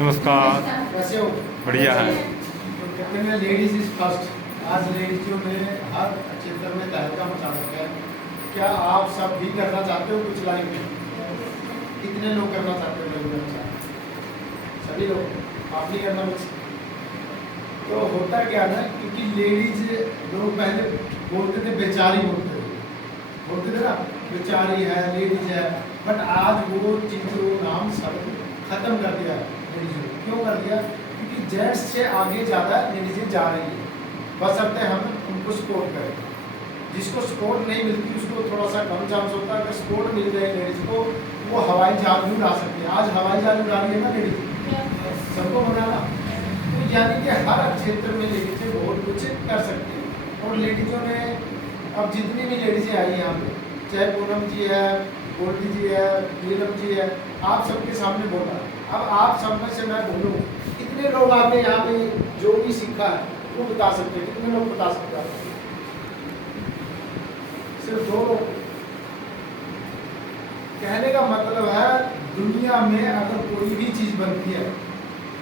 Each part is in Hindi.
नमस्कार। कैसे हो? बढ़िया है। तो कहते हैं लेडीज इज फर्स्ट। आज लेडीजों ने हर क्षेत्र में तहलका मचा रखा है। क्या आप सब भी करना चाहते हो कुछ लाइफ में? कितने लोग करना चाहते हो लाइफ में? अच्छा, सभी लोग। आप नहीं करना कुछ? तो होता क्या ना, क्योंकि लेडीज लोग पहले बोलते थे बेचारी, बोलते थे ना बेचारी है, लेडीज है। बट आज वो चीज़ वो नाम सब खत्म कर दिया है लेडीज ने। क्यों कर दिया? क्योंकि जेंट्स से आगे ज़्यादा लेडीजें जा रही है। बशर्ते हम उनको सपोर्ट करें। जिसको सपोर्ट नहीं मिलती उसको थोड़ा सा कम चांस होता है। अगर सपोर्ट मिल जाए लेडीज को, वो हवाई जहाज भी उड़ा सकती है। आज हवाई जहाज उड़ा रही है ना लेडीज, सबको बनाना। तो यानी कि हर क्षेत्र में लेडीजें बहुत कुछ कर सकती हैं। और लेडीजों ने अब जितनी भी लेडीजें आई हैं यहाँ पे, चाहे पूनम जी है, गोल्डी जी है, नीलम जी है, आप सबके सामने बोला। अब आप सब में से मैं बोलूँ, कितने लोग आपने यहाँ पे जो भी सीखा है वो बता सकते हैं? कितने लोग बता सकते हैं? सिर्फ 2 लोग। कहने का मतलब है, दुनिया में अगर कोई भी चीज़ बनती है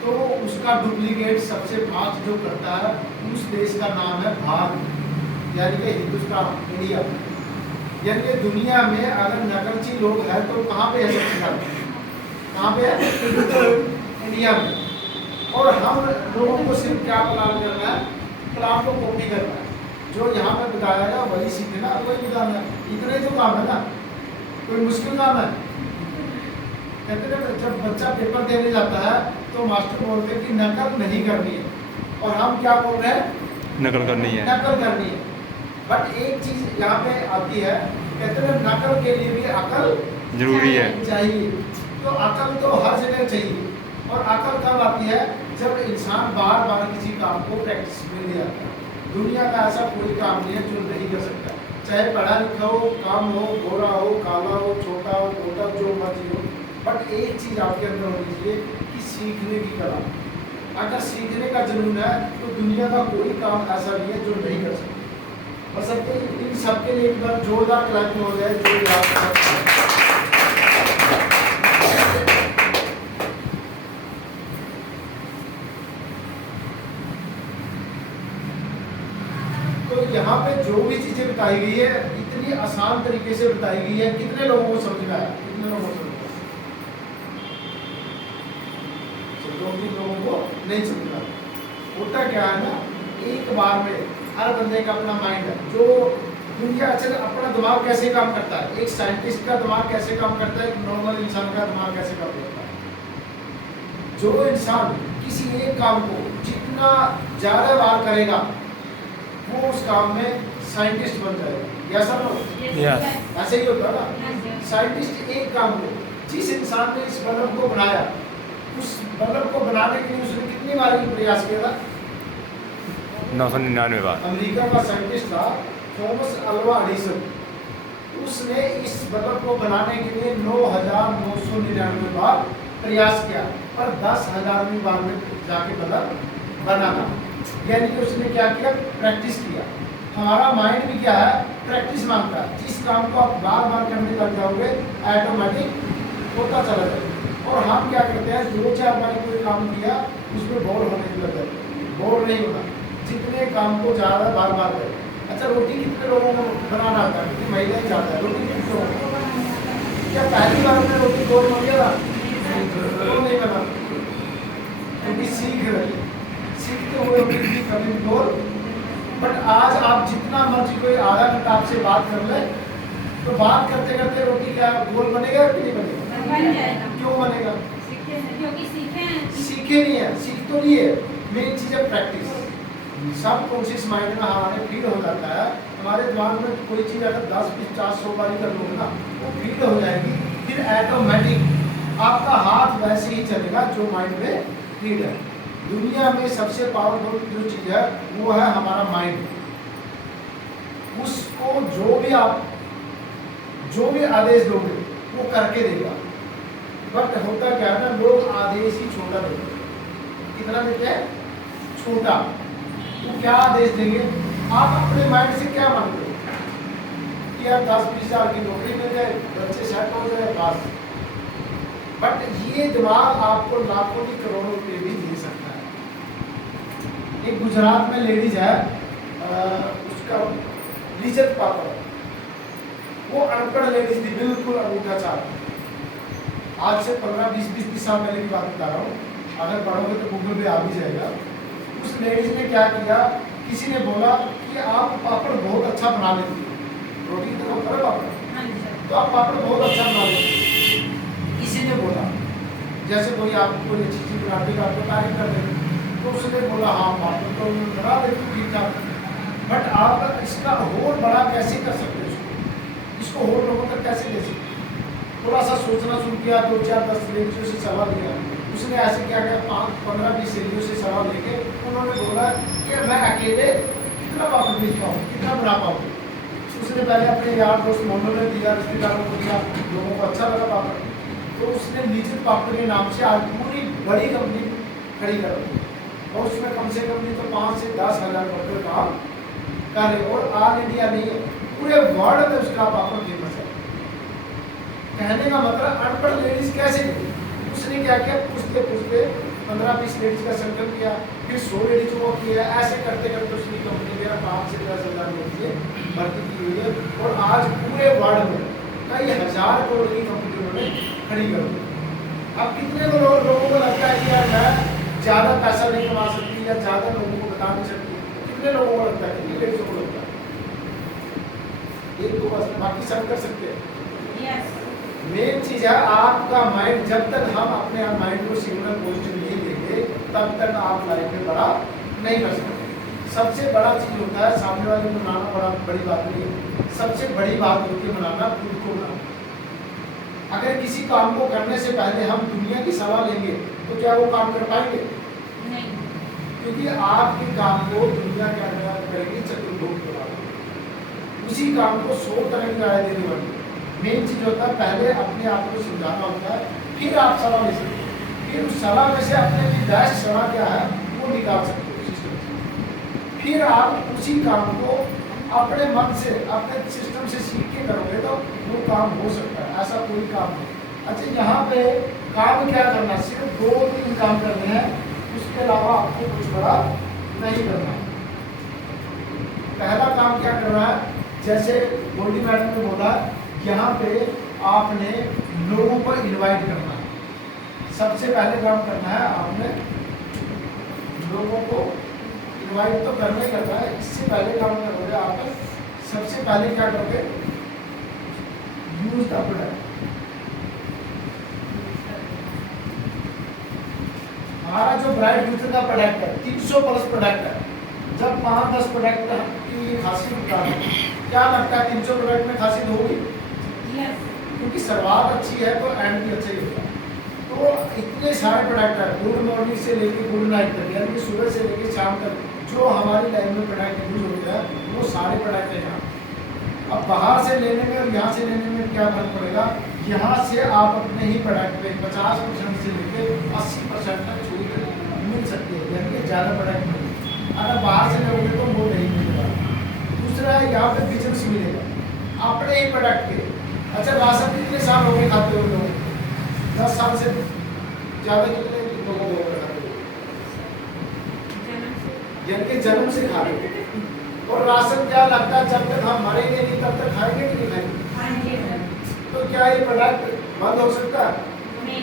तो उसका डुप्लीकेट सबसे फास्ट जो करता है उस देश का नाम है भारत, यानी कि हिंदुस्तान, इंडिया। यानी कि दुनिया में अगर नकलची लोग हैं तो कहाँ पे है सबसे ज़्यादा? कहाँ पे है? इंडिया में। और हम लोगों को सिर्फ क्या प्लान करना है? प्लान को कॉपी करना है। जो यहाँ पे बताया गया वही सीखना, वही बताना है। इतना ही तो काम है ना, कोई मुश्किल काम है? कहते हैं जब बच्चा पेपर देने जाता है तो मास्टर बोलते हैं कि नकल नहीं करनी है, और हम क्या बोल रहे हैं? नकल करनी है। नकल करनी है। बट एक चीज यहाँ पे आती है, कहते हैं नकल के लिए भी अकल जरूरी है। चाहिए। तो अकल तो हर जगह चाहिए। और अकल कब आती है? जब इंसान बार बार किसी काम को प्रैक्टिस में ले आता है। दुनिया का ऐसा कोई काम नहीं है जो नहीं कर सकता, चाहे पढ़ा लिखा हो, काम हो, गोरा हो, काला हो, छोटा हो, मोटा, जो मर्जी हो। बट एक चीज़ आपके अंदर होनी चाहिए कि सीखने की कला। अगर सीखने का जुनून है तो दुनिया का कोई काम ऐसा नहीं है जो नहीं कर सकता। बस अब इन सबके लिए एक बार जोरदार क्लैपिंग हो जाए। तो यहाँ पे जो भी चीजें बताई गई है इतनी आसान तरीके से बताई गई है, कितने लोगों को समझ में आया? कितने लोगों को समझ में आया? लोगों को नहीं समझ में आया। होता क्या है ना, एक बार में हर बंदे का अपना माइंड है। जो दुनिया अच्छा अपना दिमाग कैसे काम करता है, एक साइंटिस्ट का दिमाग कैसे काम करता है, एक नॉर्मल इंसान का दिमाग कैसे काम करता है। जो इंसान किसी एक काम को जितना ज़्यादा बार करेगा वो उस काम में साइंटिस्ट बन जाएगा। ऐसा ना? ऐसे ही होता है ना। साइंटिस्ट एक काम को, जिस इंसान ने इस बल्ब को बनाया, उस बल्ब को बनाने के लिए उसने कितनी बार प्रयास किया था? 999 बार। अमेरिका का साइंटिस्ट था थॉमस अल्वा एडिसन। उसने इस बल्ब को बनाने के लिए 9,999 बार प्रयास किया, पर 10,000वीं बार में जाके बल्ब बना था। यानी कि उसने क्या किया? प्रैक्टिस किया। हमारा माइंड भी क्या है? प्रैक्टिस मांगता है। जिस काम को आप बार बार करने लग जाओगे ऑटोमेटिक होता चला जाएगा। और हम क्या करते हैं, 2-4 बार कोई काम किया उसमें बोर होने लग जाते हैं। बोर नहीं होना, जितने काम को ज़्यादा बार बार करें। अच्छा, रोटी कितने लोगों को बनाना आता है? क्योंकि महिलाएं जाता है रोटी कितने लोगों को? क्या पहली बार में रोटी गोल बन गया? तो नहीं बना, क्योंकि सीख रही, सीखते हुए रोटी कभी गोल। बट आज आप जितना मर्जी कोई आधा घंटा आपसे बात कर ले, तो बात करते करते रोटी क्या गोल बनेगा कि नहीं बनेगा? क्यों बनेगा? क्योंकि सीखे नहीं है। सीख तो नहीं है, मेन चीज़ है प्रैक्टिस। सब कॉन्शियस माइंड में हमारे फीड हो जाता है। हमारे दिमाग में कोई चीज़ अगर 10, 20, 50, 100 बारी कर लोगे ना, वो फीड हो जाएगी। फिर ऑटोमेटिक आपका हाथ वैसे ही चलेगा जो माइंड में फीड है। दुनिया में सबसे पावरफुल जो चीज़ है वो है हमारा माइंड। उसको जो भी आदेश दोगे वो करके देगा। बट होता क्या है ना, लोग आदेश ही छोटा देते हैं। कितना देते हैं? छोटा। तो क्या आदेश देंगे? आप अपने माइंड से क्या मांगते हो कि यार 10-20 हज़ार की नौकरी मिल जाए, बच्चे सेट हो जाए, बस। बट ये दिमाग आपको लाखों की करोड़ों रुपए भी दे सकता है। एक गुजरात में लेडीज है, उसका लिजत पापड़, वो अनपढ़ लेडीज थी, बिल्कुल अंगूठा छाप। आज से 15-20 साल पहले की बात बता रहा हूँ, अगर पढ़ोगे तो गूगल पे आ भी जाएगा। उस लेडीज ने क्या किया, किसी ने बोला कि आप पापड़ बहुत अच्छा बना लेती हो, रोटी तो करो पापड़, तो आप पापड़ बहुत अच्छा बना लेती हो। किसी ने बोला, जैसे कोई आप कोई अच्छी चीज़ बनाते हो आपको तारीफ कर देते, तो उसने बोला हाँ पापड़ तो बना देती ठीक ठाक, बट आप इसका और बड़ा कैसे कर सकते हो, इसको और लोगों तक कैसे ले सकते। थोड़ा सा सोचना शुरू किया, 2-4-10 लेडीजों से सवाल लिया, उसने ऐसे क्या किया, 5-15-20 लेडीजों से सवाल लेके उन्होंने बोला कि मैं अकेले कितना पापड़ बेच पाऊँ, कितना बना पाऊँ। उसने पहले अपने यार दोस्त मोहल्लों में दिया, रिश्तेदारों को दिया, लोगों को अच्छा लगा पापड़, तो उसने लिजत पापड़ के नाम से आज पूरी बड़ी कंपनी खड़ी कर दी, और उसमें कम से कम नहीं तो 5 से 10 हज़ार वर्कर काम कर रहे, और ऑल इंडिया नहीं है, पूरे वर्ल्ड में उसका पापड़ फेमस है। कहने का मतलब अनपढ़ लेडीज कैसे गई, उसने क्या किया, पूछते पूछते 15-20 लेडीज का सर्कल किया, फिर 100 लेडीज को किया, ऐसे करते करते उसकी कंपनी मेरा 5 से 10 हज़ार लोग से भर्ती की हुई है, और आज पूरे वर्ल्ड में कई हज़ार करोड़ की कंपनी उन्होंने खड़ी कर दी। अब कितने लोगों को लगता है कि यार मैं ज़्यादा पैसा नहीं कमा सकती या ज़्यादा लोगों को बता नहीं सकती, कितने लोगों को लगता है, कितनी लेडीजों को लगता है, एक तो बस, बाकी सब कर सकते हैं। मेन चीज है आपका माइंड, जब तक हम अपने माइंड को सिग्नल पॉजिटिव नहीं देंगे तब तक आप लाइफ में बड़ा नहीं कर सकते। सबसे बड़ा चीज होता है सामने वाले को मनाना, बड़ा बड़ी बात नहीं है, सबसे बड़ी बात होती है मनाना खुद को मनाना। अगर किसी काम को करने से पहले हम दुनिया की सलाह लेंगे तो क्या वो काम कर पाएंगे? नहीं, क्योंकि आपके काम को दुनिया क्या करेगी, चतुर्भुज करेगी, उसी काम को 100 तरह की राय देने वाली। मेन चीज होता है पहले अपने आप को समझाना होता है, फिर आप सलाह ले सकते हैं, फिर उस सलाह में से अपने की बेस्ट सलाह क्या है वो निकाल सकते हो सिस्टम से, फिर आप उसी काम को अपने मन से अपने सिस्टम से सीख के करोगे तो वो काम हो सकता है, ऐसा कोई काम नहीं। अच्छा, यहाँ पे काम क्या करना, सिर्फ 2-3 काम करने हैं, उसके अलावा आपको कुछ बड़ा नहीं करना। पहला काम क्या करना है, जैसे गोल्डी मैडम ने बोला, यहाँ पे आपने लोगों को इनवाइट करना है। सबसे पहले काम करना है आपने लोगों को इनवाइट तो करना ही करना है, इससे पहले काम करोगे आप सबसे पहले क्या करोगे, यूज द प्रोडक्ट। हमारा जो ब्राइट फ्यूचर का प्रोडक्ट है 300 प्लस प्रोडक्ट है, जब 5-10 प्रोडक्ट की खासियत बताओ, क्या लगता है 300 प्रोडक्ट में खासियत होगी? क्योंकि शुरुआत अच्छी है तो एंड भी अच्छा ही होगा। तो इतने सारे प्रोडक्ट है, गुड मॉर्निंग से लेके गुड नाइट तक, यानी कि सुबह से लेके शाम तक जो हमारी लाइफ में प्रोडक्ट यूज होते हैं वो सारे प्रोडक्ट है यहाँ। अब बाहर से लेने में और यहाँ से लेने में क्या फर्क पड़ेगा, यहाँ से आप अपने ही प्रोडक्ट पे 50% से लेके 80% तक छूट मिल सकती है, यानी कि ज़्यादा प्रोडक्ट मिलेगा। अगर बाहर से लोगे तो वो नहीं मिलेगा। दूसरा है यहाँ पे बिजनेस मिलेगा अपने ही प्रोडक्ट के। अच्छा, राशन कितने साल हो गए खाते हो लोग? 10 साल से ज़्यादा कितने लोगों को खाते हो? यानी कि जन्म से खा रहे हो। और राशन क्या लगता है, जब तक हम मरेंगे नहीं तब तक खाएंगे कि नहीं खाएंगे? तो क्या ये प्रोडक्ट बंद हो सकता है? नहीं,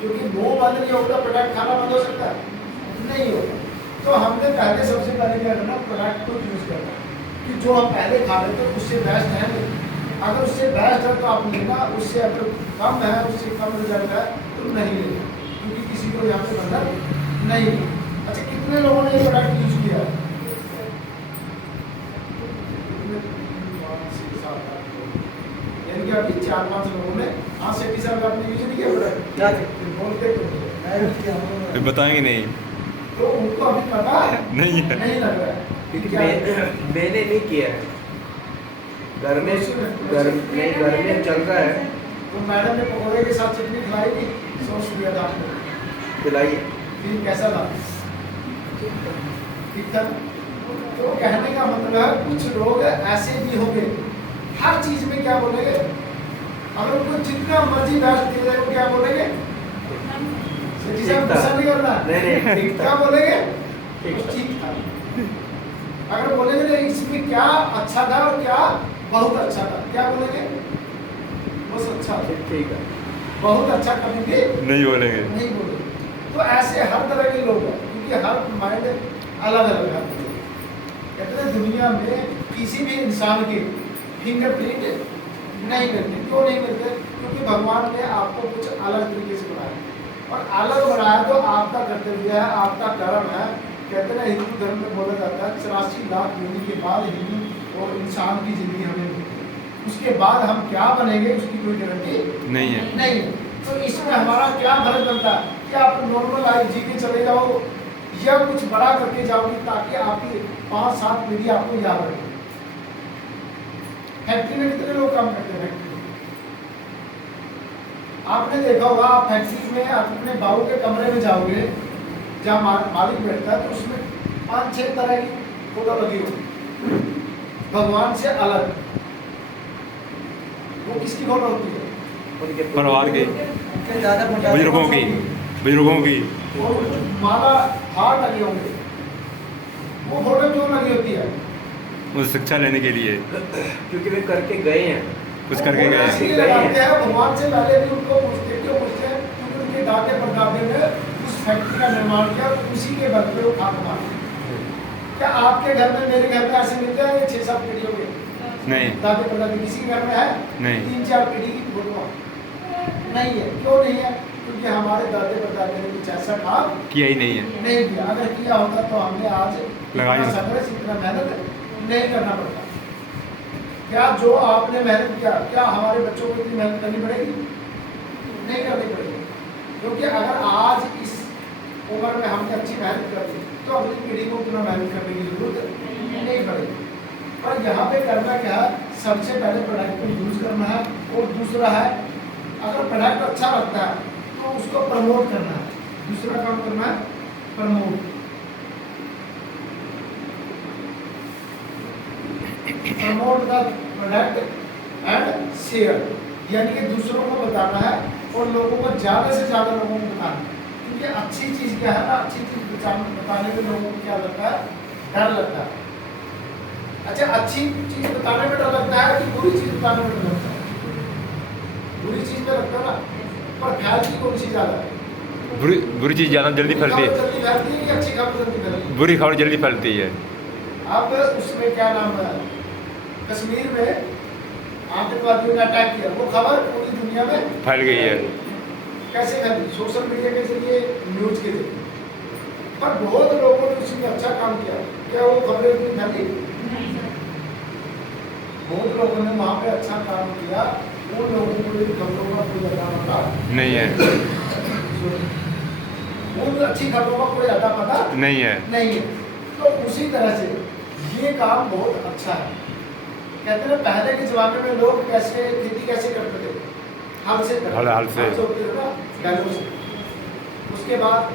क्योंकि मुंह बंद नहीं होगा, प्रोडक्ट खाना बंद हो सकता है? नहीं होगा। तो हमने पहले सबसे पहले क्या करना, प्रोडक्ट को यूज करना, कि जो हम पहले खा रहे थे उससे बेस्ट है नहीं। अगर उससे बेस्ट है तो आप लेना, उससे अगर कम है, उससे कम रिजल्ट है तो नहीं लेना, क्योंकि किसी को यहाँ पे मतलब नहीं है। अच्छा, कितने लोगों ने ये प्रोडक्ट यूज किया है? यानी कि अभी 4-5 लोगों ने, हाँ सेठी साहब आपने यूज नहीं किया प्रोडक्ट? क्या बोलते बताएंगे नहीं तो उनको अभी पता नहीं है, नहीं लग रहा है, क्योंकि मैंने नहीं किया है, घर में चल रहा है। तो मैडम ने पकौड़े के साथ चटनी खिलाई थी, सॉस दिया था आपको, खिलाइए, फिर कैसा था? ठीक था। तो कहने का मतलब है कुछ लोग ऐसे भी होंगे, हर चीज में क्या बोलेंगे, अगर उनको जितना मर्जी बेस्ट दे रहे हो क्या बोलेंगे, जिसे हम गुस्सा नहीं करना। नहीं, ठीक क्या था। बोलेंगे? ठीक था। ठीक था। अगर बोलेंगे नहीं इसमें क्या अच्छा था और क्या बहुत अच्छा था, क्या बोलेंगे? बस अच्छा था। ठीक है। बहुत अच्छा कभी भी नहीं बोलेंगे। नहीं बोलेंगे। तो ऐसे हर तरह के लोग हैं, क्योंकि हर माइंड अलग अलग है। कहते हैं दुनिया में किसी भी इंसान की फिंगरप्रिंट नहीं मिलती। क्यों नहीं मिलते? क्योंकि भगवान ने आपको कुछ अलग तरीके से बनाया, और अलग बनाया तो आपका कर्तव्य है, आपका कर्म है। कहते हैं हिंदू धर्म में बोला जाता है 84 लाख योनि के बाद हिंदू और इंसान की जिंदगी हमें मिलती है। उसके बाद हम क्या बनेंगे उसकी कोई गारंटी नहीं है। नहीं है। तो इसमें हमारा क्या फर्ज बनता है कि आप नॉर्मल लाइफ जी के चले जाओ या कुछ बड़ा करके जाओगे, ताकि आपकी 5-7 पीढ़ी आपको याद रहे। फैक्ट्री में कितने लोग काम करते हैं? फैक्ट्री में आपने देखा होगा, आप फैक्ट्री में आप अपने बाबू के कमरे में जाओगे जहाँ मालिक बैठता है, तो उसमें 5-6 तरह की फोटो लगी होगी भगवान से अलग। वो किसकी फोटो होती है? उनके परिवार के, ज़्यादा बुजुर्गों की। और माला हार लगे होंगे। वो फोटो क्यों लगी होती है? उस शिक्षा लेने के लिए क्योंकि वे करके गए हैं। कुछ करके गए। इसलिए लगाते हैं। भगवान से पहले भी उनको पूछते क्यों पूछते हैं? क्योंकि उनके दादे परदादे ने उस फैक्ट्री का निर्माण किया, उसी के बल पे वो खाक मारे। क्या आपके घर में, मेरे घर में ऐसे मिलते हैं ये 6-7 पीढ़ियों के? नहीं। दादे परदादे किसी के घर में है? नहीं। 3-4 पीढ़ी की फोटो नहीं है। क्यों नहीं है? क्योंकि हमारे दादे परदादे ने कुछ ऐसा काम किया ही नहीं है। नहीं किया। अगर किया होता तो हमने आज लगाई इतना संघर्ष, इतना मेहनत नहीं करना पड़ता। क्या जो आपने मेहनत किया, क्या हमारे बच्चों को इतनी मेहनत करनी पड़ेगी? नहीं करनी पड़ेगी। क्योंकि अगर आज इस उम्र में हमने अच्छी मेहनत कर दी तो अगली पीढ़ी को उतना मेहनत करने की जरूरत नहीं पड़ेगी। पर यहाँ पे करना क्या है? सबसे पहले प्रोडक्ट को यूज करना है, और दूसरा है अगर प्रोडक्ट अच्छा लगता है तो उसको प्रमोट करना है। दूसरा काम करना है promote. Promote the product and share, यानी कि दूसरों को बताना है और लोगों को ज़्यादा से ज़्यादा लोगों को बताना है। क्योंकि अच्छी चीज़ क्या है ना, अच्छी चीज़ बताने में लोगों को क्या लगता है? डर लगता है। अच्छा, अच्छी चीज़ बताने में डर लगता है कि बुरी चीज़ बताने में डर लगता है? बुरी चीज़ में लगता है ना। पर फैलती कौन सी ज़्यादा है? बुरी चीज़ ज़्यादा जल्दी फैलती है। जल्दी फैलती है कि अच्छी खबर जल्दी फैलती है? बुरी खबर जल्दी फैलती है। अब उसमें क्या नाम है, कश्मीर में आतंकवादियों ने अटैक किया, वो खबर पूरी दुनिया में फैल गई है। कैसे फैली? सोशल मीडिया के जरिए, न्यूज के जरिए। पर बहुत लोगों ने उसमें अच्छा काम किया, क्या वो खबरें इतनी फैली? बहुत लोगों ने वहाँ पे अच्छा काम किया, उन लोगों को इन खबरों का कोई अता पता नहीं है। उन अच्छी खबरों का कोई अता पता नहीं है। नहीं है। तो उसी तरह से ये काम बहुत अच्छा है। कहते हैं पहले के जमाने में लोग कैसे खेती कैसे करते थे? हल से करते थे। हल से होते थे ना, बैलों से। उसके बाद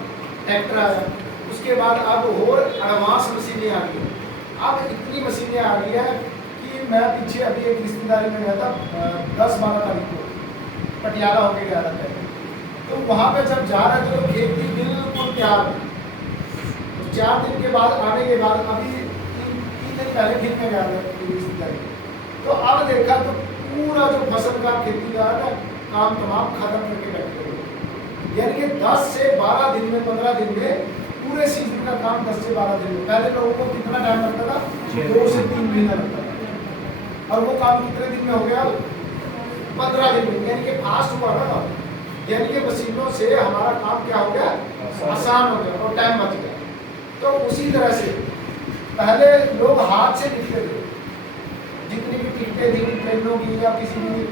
ट्रैक्टर आया, उसके बाद अब और एडवांस मशीनें आ गई। अब इतनी मशीनें आ गई है कि मैं पीछे अभी एक रिश्तेदारी में गया था 10-12 तारीख को, पटियाला होके गया था। तो वहाँ पे जब जा रहे थे तो खेती बिल्कुल तैयार है। 4 दिन के बाद आने के बाद अभी 3 दिन पहले फिर मैं गया था रिश्तेदारी। तो अब देखा तो पूरा जो फसल का खेती का है ना काम तमाम खत्म करके बैठे हुए। यानी कि 10 से 12 दिन में, 15 दिन में पूरे सीजन का काम 10 से 12 दिन में। पहले लोगों को कितना टाइम लगता था? 2 से 3 महीना लगता था। और वो काम कितने दिन में हो गया? 15 दिन में। यानी कि फास्ट हुआ ना, यानी कि मशीनों से हमारा काम क्या हो गया? आसान हो गया और टाइम बच गया। तो उसी तरह से पहले लोग हाथ से लिखते थे, जितनी भी टिकटें थी ट्रेनों की या किसी भी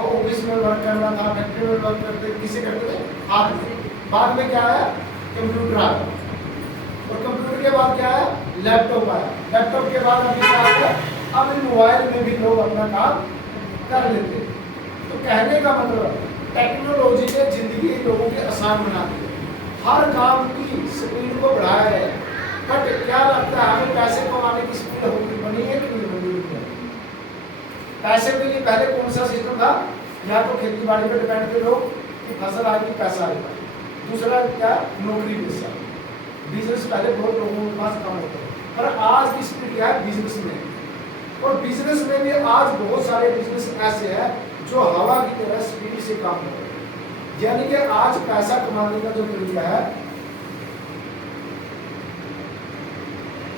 ऑफिस में वर्क करना था, फैक्ट्री में वर्क करते, किसे करते थे? हाथ से। बाद में क्या आया? कंप्यूटर आया, और कंप्यूटर के बाद क्या आया? लैपटॉप आया। लैपटॉप के बाद अभी क्या आया? अब मोबाइल में भी लोग अपना काम कर लेते। तो कहने का मतलब टेक्नोलॉजी ने जिंदगी लोगों की आसान बना दी है। हर काम की स्पीड को बढ़ाया है। बट क्या लगता है हमें पैसे कमाने की स्पीड होगी बनी है कि नहीं बनी है? पैसे के लिए पहले कौन सा सिस्टम था? या तो खेती बाड़ी पर डिपेंड थे लोग कि फसल आएगी पैसा आएगा, दूसरा क्या, नौकरी पेशा। बिजनेस पहले बहुत लोगों के पास कम होता है, पर आज की स्पीड क्या है बिजनेस में। और बिजनेस में भी आज बहुत सारे बिजनेस ऐसे हैं जो हवा की तरह स्पीड से काम कर रहे हैं। यानी कि आज पैसा कमाने का जो तरीका है,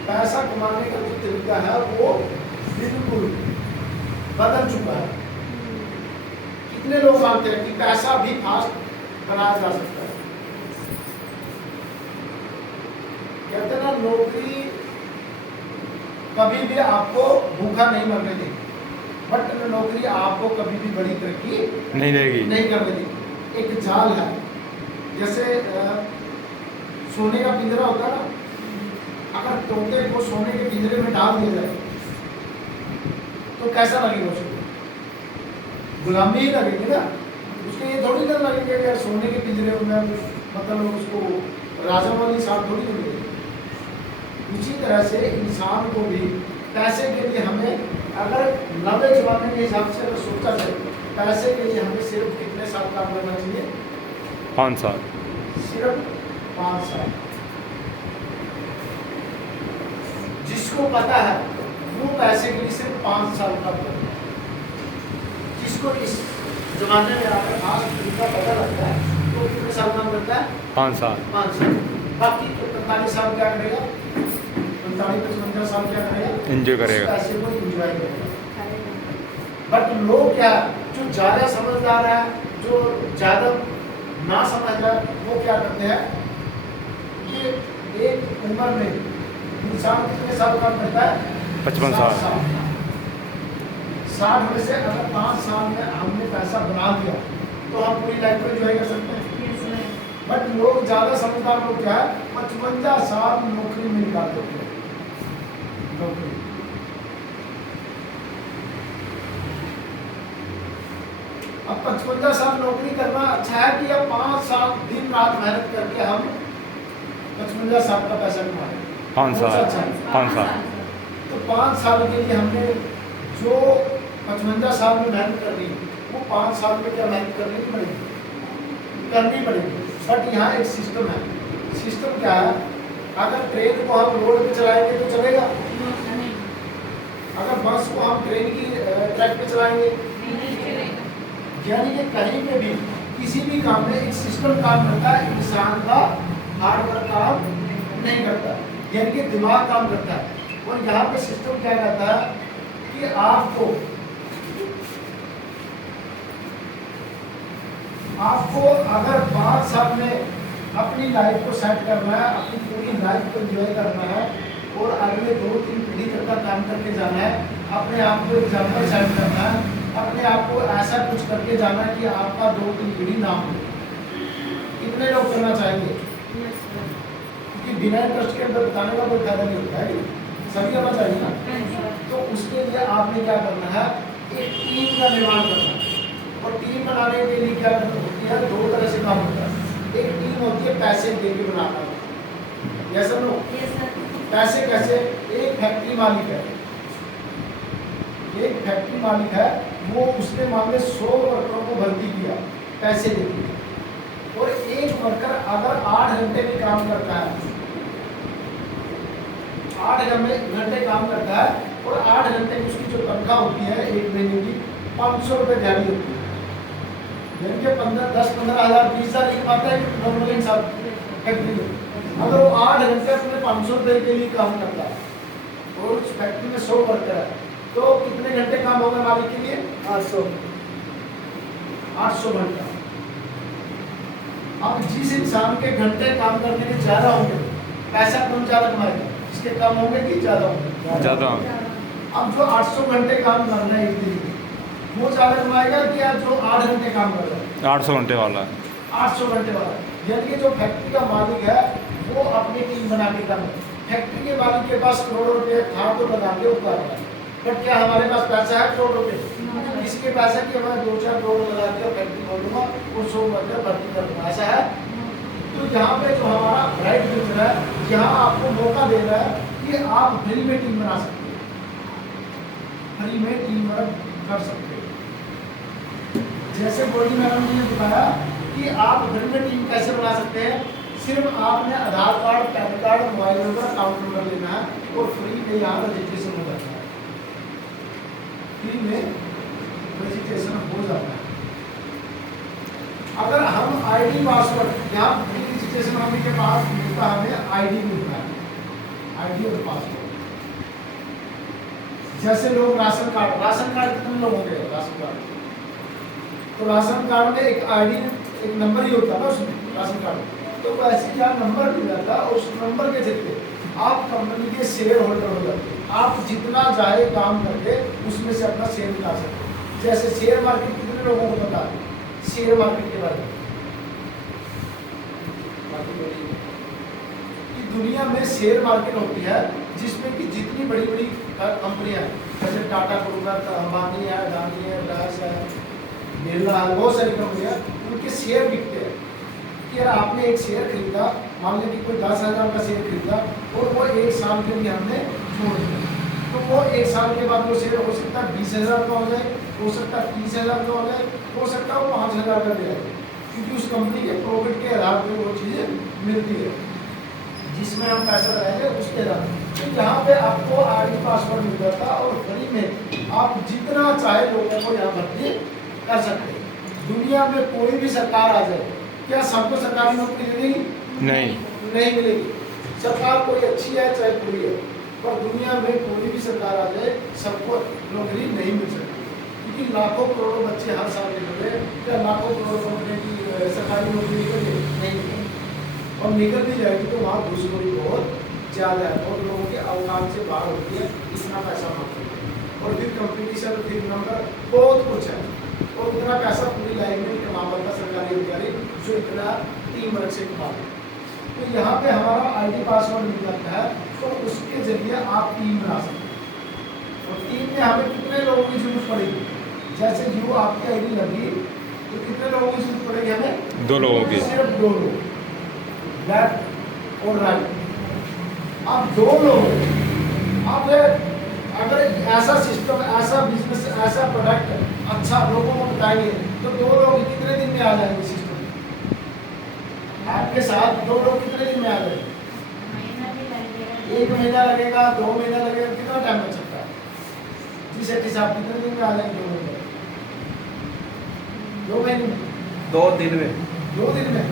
पैसा कमाने का जो तरीका है वो बिल्कुल बदल चुका है। कितने लोग मानते हैं कि पैसा भी फास्ट बनाया जा सकता है। कहते हैं ना, नौकरी कभी भी आपको भूखा नहीं मरने देगी, बट नौकरी आपको कभी भी बड़ी तरक्की नहीं देगी। नहीं करने देगी। एक जाल है, जैसे सोने का पिंजरा होता है ना, अगर तोते को सोने के पिंजरे में डाल दिया जाए तो कैसा लगेगा उसको? गुलामी ही लगेगी ना। उसको ये थोड़ी डर लगेगा कि यार सोने के पिंजरे में मतलब उसको राजा वाली सांप थोड़ी लगेगी। उसी तरह से इंसान को भी पैसे के लिए हमें, अगर 90 जमाने के हिसाब से अगर सोचा जाए, पैसे के लिए हमें सिर्फ कितने साल काम करना चाहिए? 5 साल। सिर्फ 5 साल। जिसको पता है वो पैसे के लिए सिर्फ 5 साल का करता है। जिसको इस जमाने में आकर आज तरीका पता लगता है तो कितने साल काम करता है? 5 साल। 5 साल। बाकी 45 साल क्या करेगा? 45-55 साल क्या करेगा? एंजॉय करेगा। पैसे को एंजॉय करेगा। बट लोग क्या, जो ज़्यादा समझदार है, जो ज़्यादा ना समझदार, वो क्या करते हैं कि एक उम्र में इंसान कितने साल काम करता है? 55 साल। 60 में से अगर 5 साल में हमने पैसा बना दिया तो हम पूरी लाइफ को एंजॉय कर सकते हैं। बट लोग ज़्यादा समझदार लोग क्या है, 55 साल नौकरी में निकाल देते हैं। नौकरी अब 55 साल नौकरी करना अच्छा है कि अब 5 साल दिन रात मेहनत करके हम 55 साल का पैसा कमाएं? 5 साल। अच्छा है। 5 साल। तो 5 साल के लिए हमने जो 55 साल में मेहनत करनी है वो 5 साल में क्या मेहनत करनी पड़ेगी। बट यहाँ एक सिस्टम है। सिस्टम क्या है, अगर ट्रेन को हम रोड पे चलाएंगे तो चलेगा, अगर बस को हम ट्रेन की ट्रैक पे चलाएंगे, यानी कि कहीं पे भी किसी भी काम में एक सिस्टम काम करता है, इंसान का हार्ड वर्क काम नहीं करता, यानी कि दिमाग काम करता है। और यहाँ पे सिस्टम क्या कहता है कि आपको अगर 5 साल में अपनी लाइफ को सेट करना है, अपनी पूरी लाइफ को एंजॉय करना है और अगले 2-3 पीढ़ी तक का काम करके जाना है, अपने आप को एग्जाम्पल सेट करना है, अपने आप को ऐसा कुछ करके जाना है कि आपका 2-3 पीढ़ी ना हो। कितने लोग करना चाहेंगे? क्योंकि बिना इंटरेस्ट के अंदर बताने का कोई फायदा नहीं होता है, सभी करना चाहिए ना। तो उसके लिए आपने क्या करना है, एक टीम का निर्माण करना है। और टीम बनाने के लिए क्या होती है, 2 तरह से काम होता है। एक टीम होती है पैसे दे के बनाना। Yes no? पैसे कैसे? एक फैक्ट्री मालिक है, वो उसने मान लो 100 वर्करों को भर्ती किया पैसे दे के, और एक वर्कर अगर 8 घंटे भी काम करता है, 8 घंटे काम करता है और 8 घंटे की उसकी जो तनख्वाह होती है एक महीने की 500 रुपये दिहाड़ी होती है, यानी कि 10-15 हज़ार 20 हज़ार एक बात है नॉर्मल इंसान फैक्ट्री में। अगर वो 8 घंटे अपने 500 रुपये के लिए काम करता है और उस फैक्ट्री में 100 वर्कर है, तो कितने घंटे काम होगा मालिक के लिए? 800 घंटा। अब जिस इंसान के घंटे काम करने के ज़्यादा होंगे, पैसा कौन ज़्यादा कमाएगा? इसके कम होंगे कि ज़्यादा होंगे? ज़्यादा। अब जो 800 घंटे काम कर रहा है एक दिन में, वो ज़्यादा कमाएगा कि आप जो 8 घंटे काम कर रहा है? 800 घंटे वाला है। 800 घंटे वाला। यानी कि जो फैक्ट्री का मालिक है वो अपनी टीम बना के काम है। फैक्ट्री के मालिक के पास करोड़ों रुपये था तो लगा के वो कर रहा है, बट क्या हमारे पास पैसा है करोड़ रुपये? इसके पैसा कि हमारे 2-4 करोड़ लगा के फैक्ट्री खोलूँगा और 100 वर्कर भर्ती करूँगा, ऐसा है? तो यहाँ पे जो हमारा राइट फ्यूचर है, यहाँ आपको मौका दे रहा है कि आप फ्री में टीम बना सकते हैं, फ्री में टीम वर्क कर सकते हैं। जैसे गोली मैडम ने बताया कि आप घर में टीम कैसे बना सकते हैं। सिर्फ आपने Aadhaar card, PAN card, mobile number, account number लेना है और फ्री में यहाँ रजिस्ट्रेशन हो जाता है। फ्री में रजिस्ट्रेशन हो जाता है। अगर हम आईडी पासवर्ड यहाँ फ्री रजिस्ट्रेशन होने के बाद मिलता है, हमें आईडी मिलता है, आईडी और पासवर्ड। जैसे लोग राशन कार्ड कितने लोग होंगे राशन कार्ड, तो राशन कार्ड में एक आईडी, एक नंबर ही होता है ना उसमें राशन कार्ड। तो वैसे यहाँ नंबर मिल जाता है, उस नंबर के जरिए आप कंपनी के शेयर होल्डर हो जाते हैं। आप जितना चाहे काम करके उसमें से अपना शेयर निकाल सकते हैं। जैसे शेयर मार्केट कितने लोगों को पता है, शेयर मार्केट के बारे में कि दुनिया में शेयर मार्केट होती है जिसमें कि जितनी बड़ी बड़ी कंपनियां जैसे टाटा ग्रुप है, अंबानी है, अडानी है, रिलायंस है, बिरला है, बहुत सारी कंपनियां, उनके शेयर बिकते हैं। कि यार आपने एक शेयर खरीदा, मान लें कि कोई 10,000 का शेयर खरीदा और वो 1 साल के लिए हमने छोड़ दिया, तो वो 1 साल के बाद वो शेयर हो सकता है 20,000 का हो जाए, हो सकता है 30,000 का हो जाए, हो सकता है वो 5,000 का दे जाए, क्योंकि उस कंपनी के प्रॉफिट के आधार पर वो चीज़ें मिलती है जिसमें हम पैसा लगाएंगे उसके आधार। तो यहाँ पे आपको आईडी पासवर्ड मिल जाता है और फ्री में आप जितना चाहे लोगों को यहाँ भर्ती कर सकते हैं। दुनिया में कोई भी सरकार आ जाए, क्या सबको सरकारी नौकरी मिलेगी? नहीं मिलेगी। सरकार कोई अच्छी है चाहे बुरी है, पर दुनिया में कोई भी सरकार आ जाए सबको नौकरी नहीं मिल सकती, क्योंकि लाखों करोड़ों बच्चे हर साल निकले, क्या लाखों करोड़ों कंपनी की सरकारी नौकरी निकले? नहीं निकली। और निकल भी जाएगी तो वहाँ घूसखोरी बहुत ज़्यादा है, बहुत लोगों के अवकाश से बाहर होती है, इतना पैसा मांगते हैं और फिर कंपटीशन, फिर नंबर, बहुत कुछ है और उतना पैसा पूरी लाइफ में कमा पाता सरकारी अधिकारी जो इतना टीम वर्क से कमाते। तो यहाँ पे हमारा आईडी पासवर्ड मिल जाता है, तो उसके जरिए आप टीम बना सकते हैं। और टीम में हमें कितने लोगों की जरूरत पड़ेगी? जैसे जो आपकी आईडी लगी तो कितने लोगों की जरूरत पड़ेगी हमें? 2 लोगों की। सिर्फ 2 लोग, लेफ्ट और राइट। आप 2 लोग, आप अगर ऐसा सिस्टम, ऐसा बिजनेस, ऐसा प्रोडक्ट अच्छा लोगों को बताएंगे तो 2 लोग कितने दिन में आ जाएंगे सिस्टम? आपके साथ 2 लोग कितने दिन में आ जाएंगे? 1 महीना लगेगा, 2 महीना लगेगा, कितना टाइम लग सकता है? जी सेठी साहब कितने दिन में आ जाएंगे? 2 महीने, 2 महीने, 2 दिन में, 2 दिन में।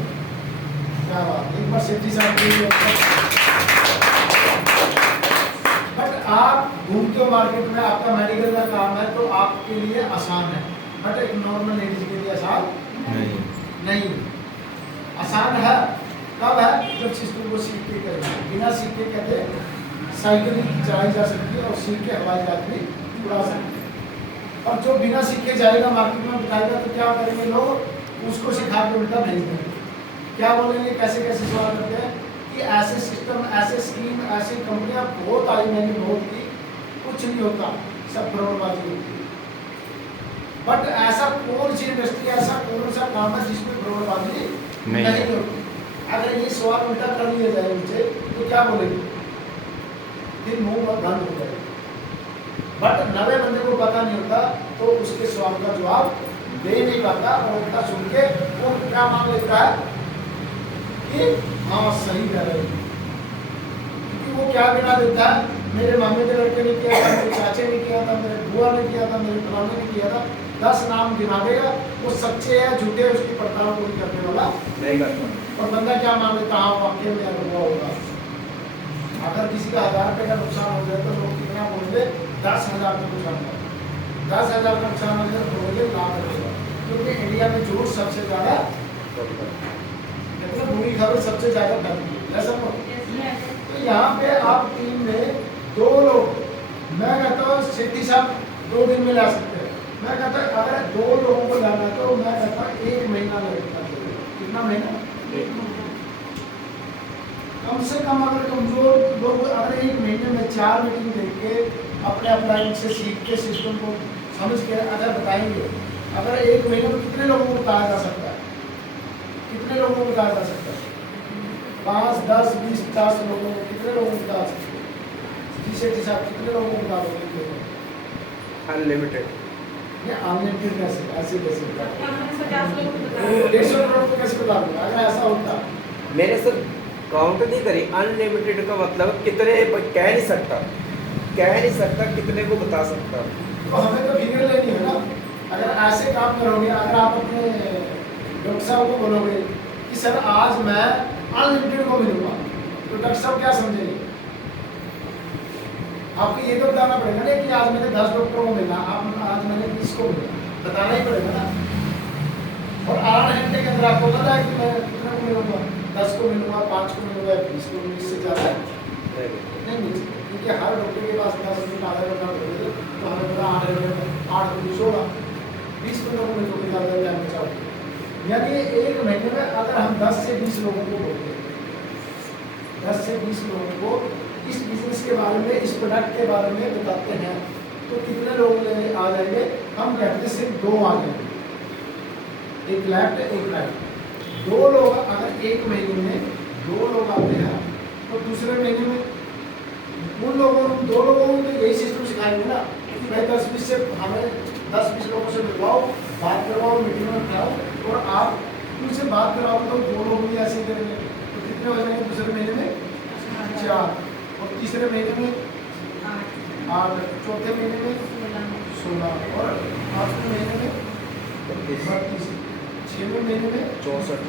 क्या बात, एक बार सेठी साहब के लिए। बट आप घूमते हो मार्केट में, आपका मेडिकल का काम है तो आपके लिए आसान है, बट एक नॉर्मल लेडीज के लिए आसान नहीं। आसान है कब है? जब सिस्टम को सीख के करना है। बिना सीख के कहते साइकिल चलाई जा सकती है और सीख के हवाई जहाज भी उड़ा सकते हैं। और जो बिना सीख के जाएगा मार्केट में बताएगा तो क्या करेंगे लोग? उसको सिखा के उल्टा भेज देंगे। क्या बोलेंगे? कैसे कैसे सवाल करते हैं कि ऐसे सिस्टम, ऐसे स्कीम, ऐसी कंपनियां बहुत आई, मैंने बहुत की, कुछ नहीं होता, सब फ्रॉडबाजी होती है। बट ऐसा कौन सी इंडस्ट्री, ऐसा कौन सा काम है जिसमें फ्रॉडबाजी नहीं होती? अगर ये सवाल उल्टा कर लिया जाए उनसे तो क्या बोलेंगे? फिर मुंह बंद हो जाएगा। बट 90 बंदे को पता नहीं होता तो उसके सवाल का जवाब दे नहीं पाता और उल्टा सुन के वो क्या मान लेता है कि हाँ सही कह रहे हैं, क्योंकि वो क्या गिना देता है? मेरे मामे के लड़के ने किया था, मेरे चाचे ने किया था, मेरे बुआ ने किया था, मेरे फलाने ने किया था, 10 नाम गिना देगा। वो सच्चे है झूठे, उसकी पड़ताल कोई करने वाला नहीं करता। और बंदा क्या मान लेता? हाँ वाकई में हुआ होगा। अगर किसी का 1000 रुपये का नुकसान हो जाए तो लोग कितना बोलेंगे? 10,000 का नुकसान हुआ। 10,000 का नुकसान हो जाए तो बोलेंगे लाख रुपये, क्योंकि इंडिया में झूठ सबसे ज़्यादा, मतलब बुरी खबर सबसे ज़्यादा फैलती है, ऐसा तो यहाँ पे आप टीम में 2 लोग, मैं कहता हूँ सेठी साहब 2 दिन में ला सकते हैं। मैं कहता हूँ अगर 2 लोगों को लाना तो मैं कहता हूँ 1 महीना लगेगा। कितना महीना? कम से कम अगर कमजोर लोग अगर 1 महीने में 4 मीटिंग देके अपने अपलाइन से सीख के सिस्टम को समझ के अगर बताएंगे, अगर 1 महीने में कितने लोगों को बताया जा सकता है? कितने लोगों को बताया जा सकता है? 5, 10, 20, 50 लोगों को, कितने लोगों को बता सकते हैं? जी सेठी साहब कितने लोगों को बता दोगे? अनलिमिटेड। ये अनलिमिटेड कैसे ऐसे कैसे बता हमने 50 लोग को बताया। 150 करोड़ को कैसे बता दूंगा अगर ऐसा होता। मैंने सर काउंट नहीं करी, अनलिमिटेड का मतलब कितने कह नहीं सकता कितने को बता सकता। तो हमें तो फिगर लेनी है ना। अगर ऐसे काम करोगे, अगर आप अपने डॉक्टर साहब को बोलोगे कि सर आज मैं अनलिमिटेड को मिलूंगा, तो डॉक्टर साहब क्या समझेंगे? आपको ये तो बताना पड़ेगा ना कि आज मैंने 10 डॉक्टरों को मिला, आज मैंने 20 को मिला, बताना ही पड़ेगा ना। और 8 घंटे के अंदर आपको पता है कि मैं कितने को मिलूंगा, 10 को मिलूंगा, 5 को मिलूंगा, 20 को, 20 से ज़्यादा नहीं मिल सकता, क्योंकि हर डॉक्टर के पास 10 मिनट आधा घंटा होगा, तो हमें पता 8 घंटे 8 को 20 होगा, 20 मिनटों को मिलूंगा, ज़्यादा टाइम बचाओगे। यानी एक महीने में अगर हम 10 से 20 लोगों को बोलते हैं, 10 से 20 लोगों को इस बिजनेस के बारे में, इस प्रोडक्ट के बारे में बताते हैं, तो कितने लोग आ जाएंगे? हम कहते हैं सिर्फ 2 आ जाएंगे, एक लेफ्ट एक राइट। 2 लोग अगर एक महीने में 2 लोग आते हैं, तो दूसरे महीने में उन लोगों 2 लोगों को तो यही सिस्टम सिखाएंगे ना कि भाई 10-20 से हमें 10-20 लोगों से मिलवाओ, बात करवाओ, मीटिंग में बिठाओ, और आप उनसे बात कराओ तो 2 लोग भी ऐसे करेंगे, तो कितने हो जाएंगे दूसरे महीने में? 4, और तीसरे महीने में 8, चौथे महीने में 16, और 8वें महीने में 32, 6वें महीने में 64,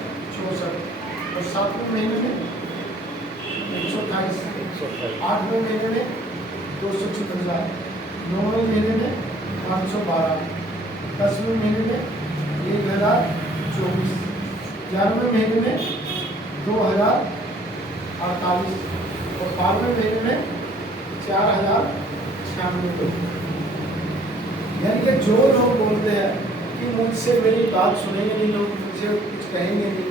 और 7वें महीने में 128, 8वें महीने में 256, 9वें महीने में 512, 10वें महीने में 1024, 11वें महीने में 2048, और 12वें महीने में 4096। यानी कि जो लोग बोलते हैं कि मुझसे मेरी बात सुनेंगे नहीं लोग, मुझसे कुछ कहेंगे नहीं,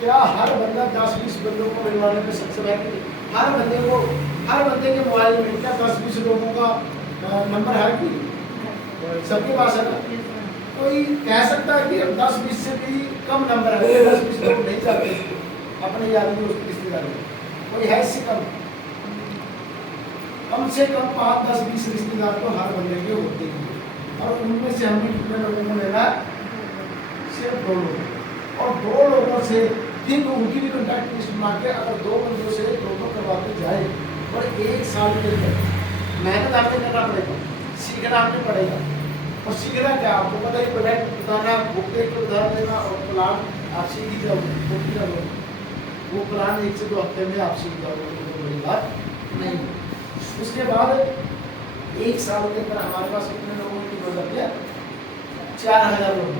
क्या हर बंदा 10-20 बंदों को मिलवाने में सक्षम है कि हर बंदे के मोबाइल में क्या 10-20 लोगों का नंबर है कि सबके पास है ना? कोई कह सकता है कि 10-20 से भी कम नंबर है, 10-20 लोग नहीं चाहते अपने यारी दोस्त रिश्तेदारी में, कोई है इससे कम से कम 5-10-20 रिश्तेदार तो हर बंदे के होते हैं, और उनमें से हमें कितने लोगों को लेना है? सिर्फ 2 लोग, और 2 लोगों से फिर उनकी भी कॉन्टैक्ट लिस्ट बना के अगर 2 बंदों से 2 करवाते जाए, और 1 साल के अंदर मेहनत आपने करना पड़ेगा, सीखना आपने पड़ेगा। और सीखना क्या, आपको पता ही प्रोडक्ट बताना, बुक देख के उधार देना, और प्लान आप सीख ही जाओगे, वो प्लान 1 से 2 हफ्ते में आप सीख जाओगे, तो बड़ी बात नहीं। उसके बाद 1 साल के अंदर हमारे पास कितने लोगों की जरूरत है? 4000 लोग।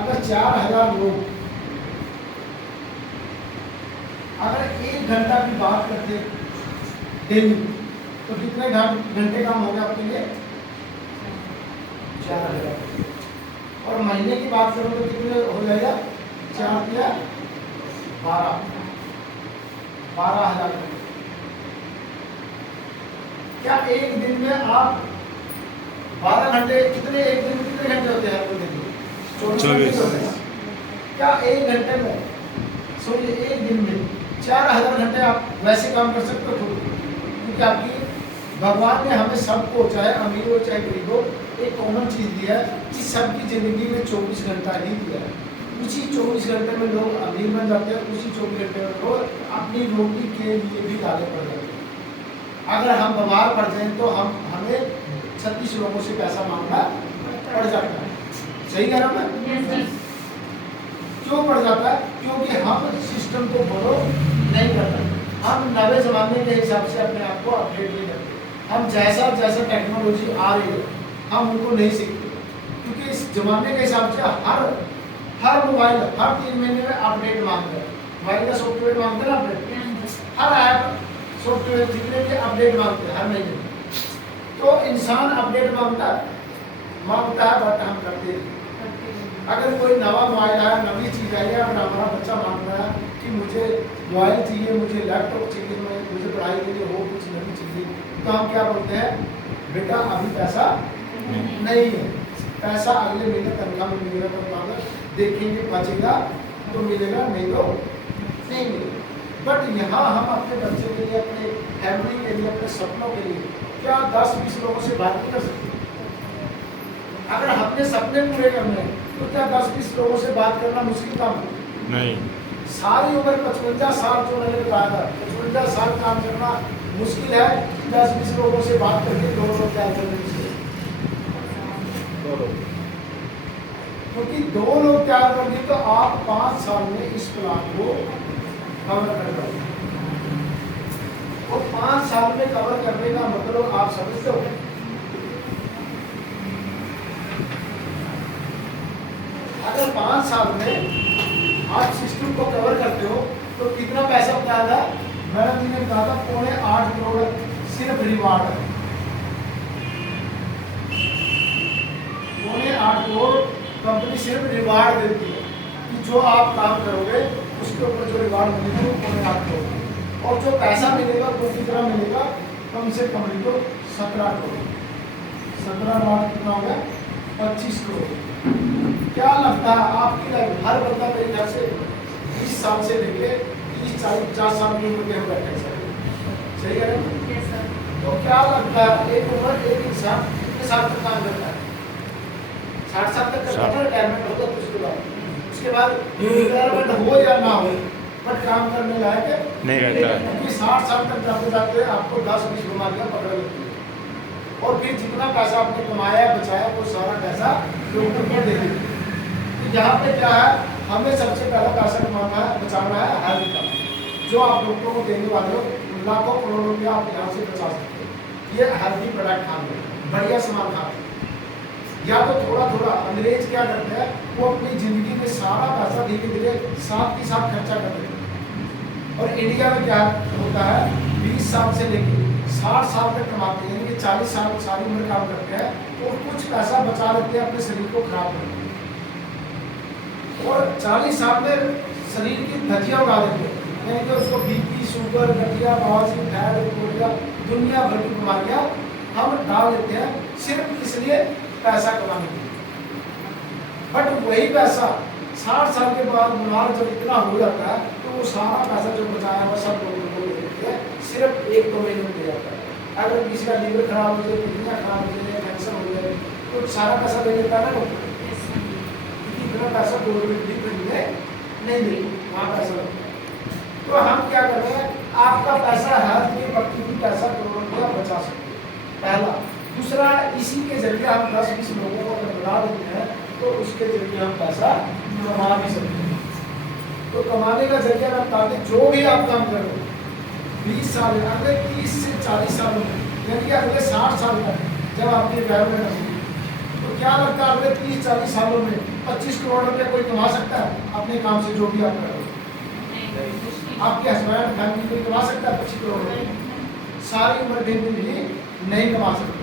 अगर 4000 लोग अगर 1 घंटा की बात करते डेली, तो कितने घंटे काम हो गया आपके लिए? 4000। और महीने की बात करो तो कितने हो जाएगा? 4 या 12,000। क्या एक दिन में आप 12 घंटे, कितने एक दिन में कितने घंटे होते हैं आपको दिन में? 24 होते हैं। क्या 1 घंटे में, सोचिए 1 दिन में 4000 घंटे आप वैसे काम कर सकते हो खुद, क्योंकि आपकी भगवान ने हमें सबको, चाहे अमीर हो चाहे गरीब हो, एक कॉमन चीज़ दिया है कि सबकी ज़िंदगी में 24 घंटा ही दिया है। उसी 24 घंटे में लोग अमीर बन जाते हैं, उसी 24 घंटे में लोग अपनी रोटी के लिए भी लाले पड़ जाते हैं। अगर हम बीमार पड़ जाएं तो हमें 36 लोगों से पैसा मांगना पड़ जाता है। सही कह रहा हूं मैं? क्यों पड़ जाता है? क्योंकि हम सिस्टम को फॉलो नहीं करते, हम नए ज़माने के हिसाब से अपने आप को अपडेट नहीं करते। हम जैसा टेक्नोलॉजी आ रही है हम उनको नहीं सीखते, क्योंकि इस ज़माने के हिसाब से हर मोबाइल हर 3 महीने में अपडेट मांगता है। मोबाइल का सॉफ्टवेयर मांगते हैं ना अपडेट, हर ऐप सॉफ्टवेयर जितने भी अपडेट मांगते हैं हर महीने। तो इंसान अपडेट मांगता है बट हम करते हैं। अगर कोई नवा मोबाइल आया, नवी चीज़ आई है, अगर हमारा बच्चा मांग रहा है कि मुझे मोबाइल चाहिए, मुझे लैपटॉप चाहिए, मुझे पढ़ाई के लिए हो कुछ नवी चाहिए, तो हम क्या बोलते हैं? बेटा अभी पैसा नहीं है, पैसा अगले महीने तनख्वाह में मिलेगा, तो देखेंगे बचेगा तो मिलेगा, नहीं तो नहीं मिलेगा। बट यहाँ हम अपने बच्चे के लिए, अपने फैमिली के लिए, अपने सपनों के लिए क्या 10-20 लोगों से बात नहीं कर सकते? अगर अपने सपने पूरे करने हैं तो क्या 10-20 लोगों से बात करना मुश्किल काम है? नहीं। सारी उम्र 55 साल जो मैंने बताया था, 55 साल काम करना मुश्किल है। 10-20 लोगों से बात करके 2 लोग क्या करने मुश्किल है। क्योंकि 2 लोग तैयार कर दिए तो आप 5 साल में इस प्लान को कवर कर पाओगे। और 5 साल में कवर करने का मतलब आप समझते हो, अगर 5 साल में आप सिस्टम को कवर करते हो तो कितना पैसा बताया था? मैडम जी ने कहा था 8.25 करोड़ सिर्फ रिवार्ड है। 8.25 करोड़ कंपनी सिर्फ रिवार्ड देती है कि जो आप काम करोगे उसके ऊपर जो रिवार्ड मिलेगा वो 8.25 करोड़, और जो पैसा मिलेगा वो कितना मिलेगा? कम से कम तो 17 करोड़। 17 लाख कितना हो गया? 25 करोड़। क्या लगता है आपकी लाइफ हर बंदा मेरे घर से 20 साल से लेके 30-40-50 साल की उम्र के हम बैठे सही है ना? Yes, sir. तो क्या लगता है एक उम्र एक इंसान कितने साल तक काम करता है? 60 साल तक करता है, रिटायरमेंट होगा तो उसके बाद रिटायरमेंट हो या ना हो बट काम करने लायक नहीं रहता है। क्योंकि 60 साल तक जाते जाते आपको 10-20 बीमारियां पकड़ लेती है, और फिर जितना पैसा आपने कमाया बचाया वो सारा पैसा लोगों को दे देती है। तो यहाँ पे क्या है, हमें सबसे पहला पैसा कमाना है, बचाना है हेल्थ का। जो आप डॉक्टरों को देने वाले हो लाखों करोड़ों रुपया आप यहाँ से बचा सकते हो। ये हेल्थी प्रोडक्ट खाने, बढ़िया सामान खाते। या तो थोड़ा थोड़ा अंग्रेज क्या करते हैं, वो अपनी जिंदगी में सारा पैसा धीरे धीरे साथ के साथ खर्चा कर देते हैं। और इंडिया में क्या होता है, 20 साल से लेकर 60 साल तक कमाते हैं, यानी कि 40 साल सारी उम्र काम करते हैं और कुछ पैसा बचा लेते हैं अपने शरीर को खराब करने, और 40 साल में शरीर की धज्जियां उड़ा देते हैं, यानी कि उसको बीपी, शुगर, गठिया, बवासीर, थायराइड, दुनिया भर की बीमारियां हम डाल देते हैं सिर्फ इसलिए पैसा कमाने के लिए। बट वही पैसा 60 साल के बाद बीमार जब इतना हो जाता है तो वो सारा पैसा जो बचाया हुआ सब लोगों को दे देते हैं, सिर्फ 1-2 महीने में दे जाता है। अगर किसी का लीवर खराब हो जाए, किडनियाँ खराब हो जाए, कैंसर हो जाए तो सारा पैसा दे देता है ना डॉक्टर। इतना पैसा नहीं दे वहाँ पैसा लगता है। तो हम क्या कर रहे हैं, आपका पैसा हेल्थ के पक्की भी पैसा करोड़ों रुपया बचा सकते हैं, पहला। दूसरा, इसी के जरिए हम 10-20 लोगों को अगर बढ़ा देते हैं तो उसके जरिए हम पैसा कमा भी सकते हैं। तो कमाने का जरिया हम ताकि जो भी आप काम कर रहे हो 20 साल अगले 30 से 40 सालों में, यानी कि अगले 60 साल तक जब आपकी रिटायरमेंट होगी तो क्या लगता है अगले 30-40 सालों में 25 करोड़ रुपया कोई कमा सकता है अपने काम से? जो भी आप कर रहे हो, आपके हस्बैंड फैमिली कोई कमा सकता है 25 करोड़ रुपये? सारी उम्र दिन भी नहीं कमा सकते।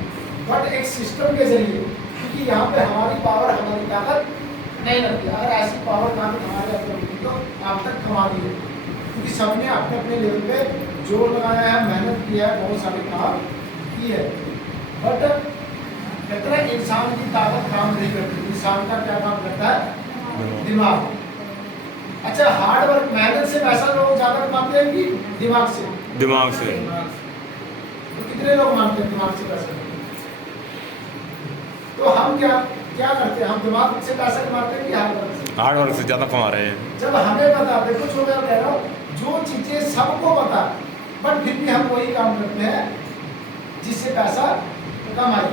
बट एक सिस्टम के जरिए, क्योंकि यहाँ पे हमारी पावर, हमारी ताकत नहीं लगती। अगर ऐसी पावर ताकत हमारे अंदर होती तो आप तक कमा दी है, क्योंकि सबने अपने अपने लेवल पे जोर लगाया है, मेहनत किया है, बहुत सारे काम की है। बट कहते हैं इंसान की ताकत काम नहीं करती, इंसान का क्या काम करता है? दिमाग। अच्छा, हार्ड वर्क मेहनत से पैसा लोग ज्यादा कमाते हैं कि दिमाग से? दिमाग से। तो कितने लोग मानते हैं दिमाग से पैसा कमाते हैं? तो हम क्या करते हैं, हम दिमाग से पैसा कमाते हैं कि हार्ड वर्क से? हार्ड वर्क से ज़्यादा कमा रहे हैं। जब हमें पता, देखो जो मैं कह रहा हूँ, जो चीजें सबको पता बट फिर भी हम वही काम करते हैं जिससे पैसा कम आए।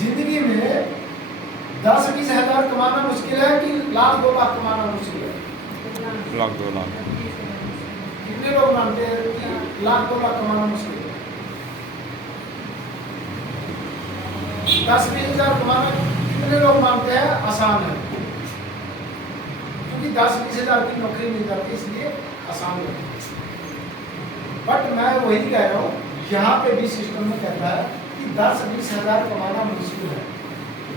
जिंदगी में 10-20 हज़ार कमाना मुश्किल है कि 1-2 लाख कमाना मुश्किल है? 1-2 लाख। कितने लोग मानते हैं कि 1-2 लाख कमाना मुश्किल है? 10-20 हज़ार कमाना कितने लोग मानते हैं आसान है? क्योंकि 10-20 हज़ार की नौकरी मिल जाती है इसलिए आसान है। बट मैं वही कह रहा हूँ, यहाँ पे भी सिस्टम में कहता है कि 10-20 हज़ार कमाना मुश्किल है,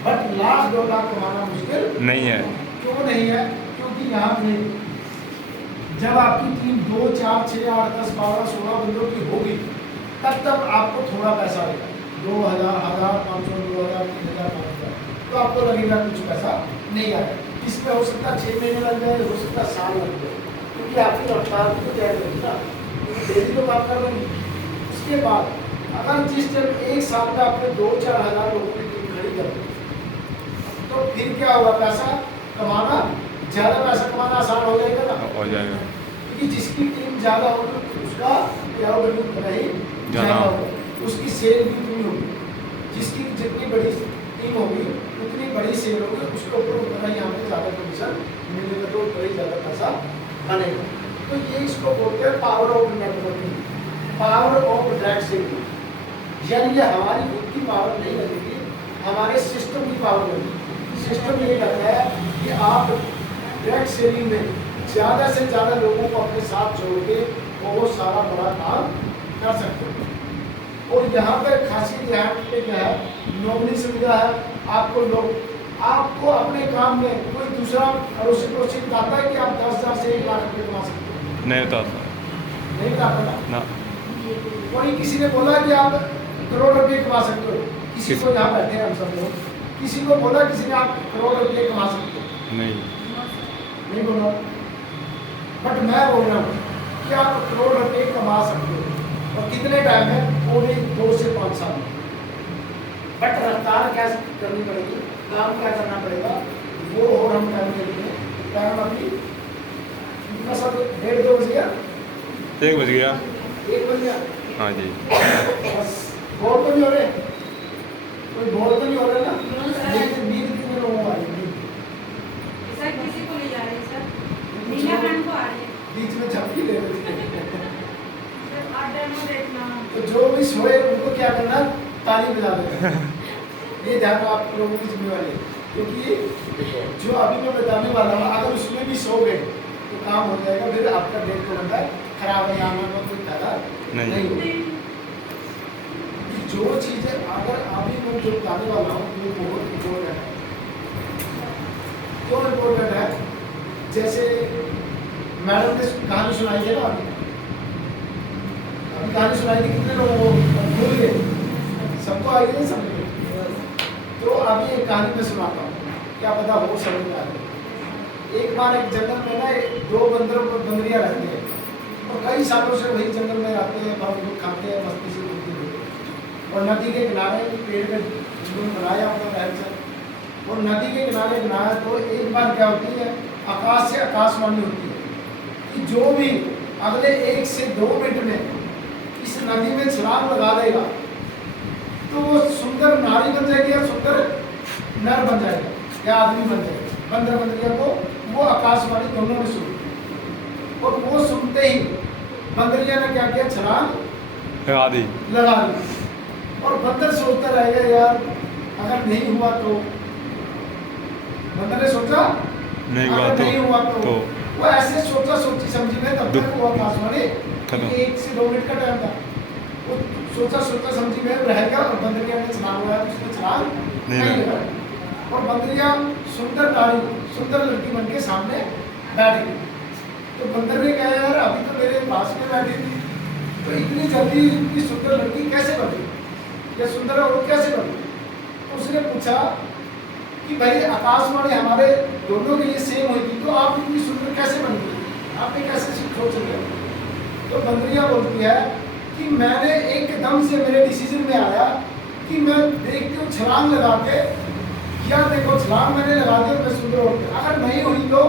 बट 1-2 लाख कमाना मुश्किल नहीं है। क्यों नहीं है? क्योंकि यहाँ पे जब आपकी टीम 2, 4, 6, 8, 10, 12, 16 बंदों की होगी तब आपको थोड़ा पैसा आएगा, 2,000, 1,500, 2,000, 3,000, 5,000, तो आपको लगेगा कुछ पैसा नहीं आएगा। इसमें हो सकता है 6 महीने लग जाए, हो सकता है साल लग जाए, क्योंकि आपकी रफ्तार तो तय रहेगी ना, डेली तो बात कर रही। उसके बाद अगर जिस टाइम 1 साल में आपने 2-4 हज़ार लोगों की टीम फिर क्या होगा, पैसा कमाना, ज़्यादा पैसा कमाना आसान हो जाएगा ना। हो जाएगा। क्योंकि जिसकी टीम ज़्यादा होगी उसका क्या होगा, उतना ही ज़्यादा ज़्यादा। होगा, उसकी सेल भी उतनी होगी। जिसकी जितनी बड़ी टीम होगी उतनी बड़ी सेल होगी, उसके ऊपर उतना ही हमें ज़्यादा कमीशन मिलेगा, तो उतना ही ज़्यादा पैसा बनेगा। तो ये इसको बोलते हैं power of networking, power of direct selling. यानी ये हमारी खुद की पावर नहीं लगेगी, हमारे सिस्टम की पावर लगेगी। सिस्टम ये कहता है कि आप डायरेक्ट सेलिंग में ज़्यादा से ज़्यादा लोगों को अपने साथ जोड़ के बहुत सारा बड़ा काम कर सकते हो। और यहाँ पे खासियत यहाँ पे क्या है, नौकरी सुविधा है। आपको अपने काम में कोई दूसरा अड़ोसी पड़ोसी बताता है कि आप 10,000 से 1 लाख रुपये कमा सकते हो? नहीं होता था। नहीं बताता ना। ना। कोई किसी ने बोला कि आप करोड़ रुपये कमा सकते हो? किसी को, यहाँ बैठे हैं हम सब लोग, किसी को बोला किसी ने आप करोड़ रुपये कमा सकते हो? नहीं। नहीं बोला। बट मैं बोल रहा हूँ कि आप करोड़ रुपये कमा सकते हो, और कितने टाइम में? पूरे 2 से 5 साल में। बट रफ्तार क्या करनी पड़ेगी, काम क्या करना पड़ेगा, वो और हम करने के लिए टाइम अभी कितना सब 1:30 बज गया, 1 बज गया। 1 बज गया। हाँ जी। बस बोर तो नहीं हो रहे, कोई बोर तो नहीं हो रहा ना। लेकिन नींद कितने लोगों को आ रही है? सर किसी को ले जा रहे हैं सर, नीलाकंठ को आ रहे हैं बीच में झपकी ले रहे थे। सर, और डेमो देखना। तो जो भी सोए उनको क्या करना, ताली बजा देना। ये ध्यान आप लोगों की जिम्मेवारी है, क्योंकि जो अभी मैं बताने वाला हूँ अगर उसमें भी सो गए तो काम हो जाएगा, फिर आपका डेट को लगता है खराब है, आना का कोई फायदा नहीं होगा। जो चीज़ें अगर अभी मैं जो बताने वाला हूँ वो बहुत इम्पोर्टेंट है। क्यों इम्पोर्टेंट है? जैसे मैडम ने कहानी सुनाई है ना, अभी कहानी सुनाई थी, कितने लोगों को भूल गए? सबको आई नहीं समझ में? तो अभी एक कहानी में सुनाता हूँ, क्या पता हो समझ में आ जाए। एक बार एक जंगल में ना 2 बंदरियाँ रहती हैं, और कई सालों से वही जंगल में रहते हैं, फल फूल खाते हैं, मस्ती से घूमते हैं। और नदी के किनारे पेड़ में झूल बनाया अपना रहन सहन, और नदी के किनारे बनाया। तो एक बार क्या होती है, आकाश से आकाशवाणी होती है कि जो भी अगले 1 से 2 मिनट में इस नदी में छलांग लगा देगा तो वो सुंदर नारी बन जाएगी या सुंदर नर बन जाएगा या आदमी बन जाएगा। 15 बंदरियों को वो आकाशवाणी दोनों ने सुनी, और वो सुनते ही बंदरिया ने क्या किया, छलांग लगा दी। और बंदर सोचता रहेगा यार अगर नहीं हुआ तो, बंदर ने सोचा नहीं हुआ अगर तो, नहीं हुआ तो वो ऐसे सोचा सोची समझी में, तब तक वो आकाशवाणी खत्म। 1 से 2 मिनट का टाइम था। वो सोचा समझी में रह गया, और बंदरिया ने छलांग लगाया, उसने छलांग नहीं लगाया, और बंदरिया सुंदर नारी, सुंदर लड़की बन के सामने बैठ गई। तो बंदर ने कहा यार अभी तो मेरे पास में बैठी थी, तो इतनी जल्दी इतनी सुंदर लड़की कैसे बन गई, या सुंदर औरत कैसे बन गई? तो उसने पूछा कि भाई आकाशवाणी हमारे दोनों के लिए सेम हुई थी, तो आप इतनी सुंदर कैसे बन गई, आपने कैसे सोच लिया? तो बंदरिया बोलती है कि मैंने एकदम से मेरे डिसीजन में आया कि मैं देखती हूँ छलांग लगा के, या देखो छलांग मैंने लगा दी, मैं सुंदर हो गई। अगर नहीं हुई तो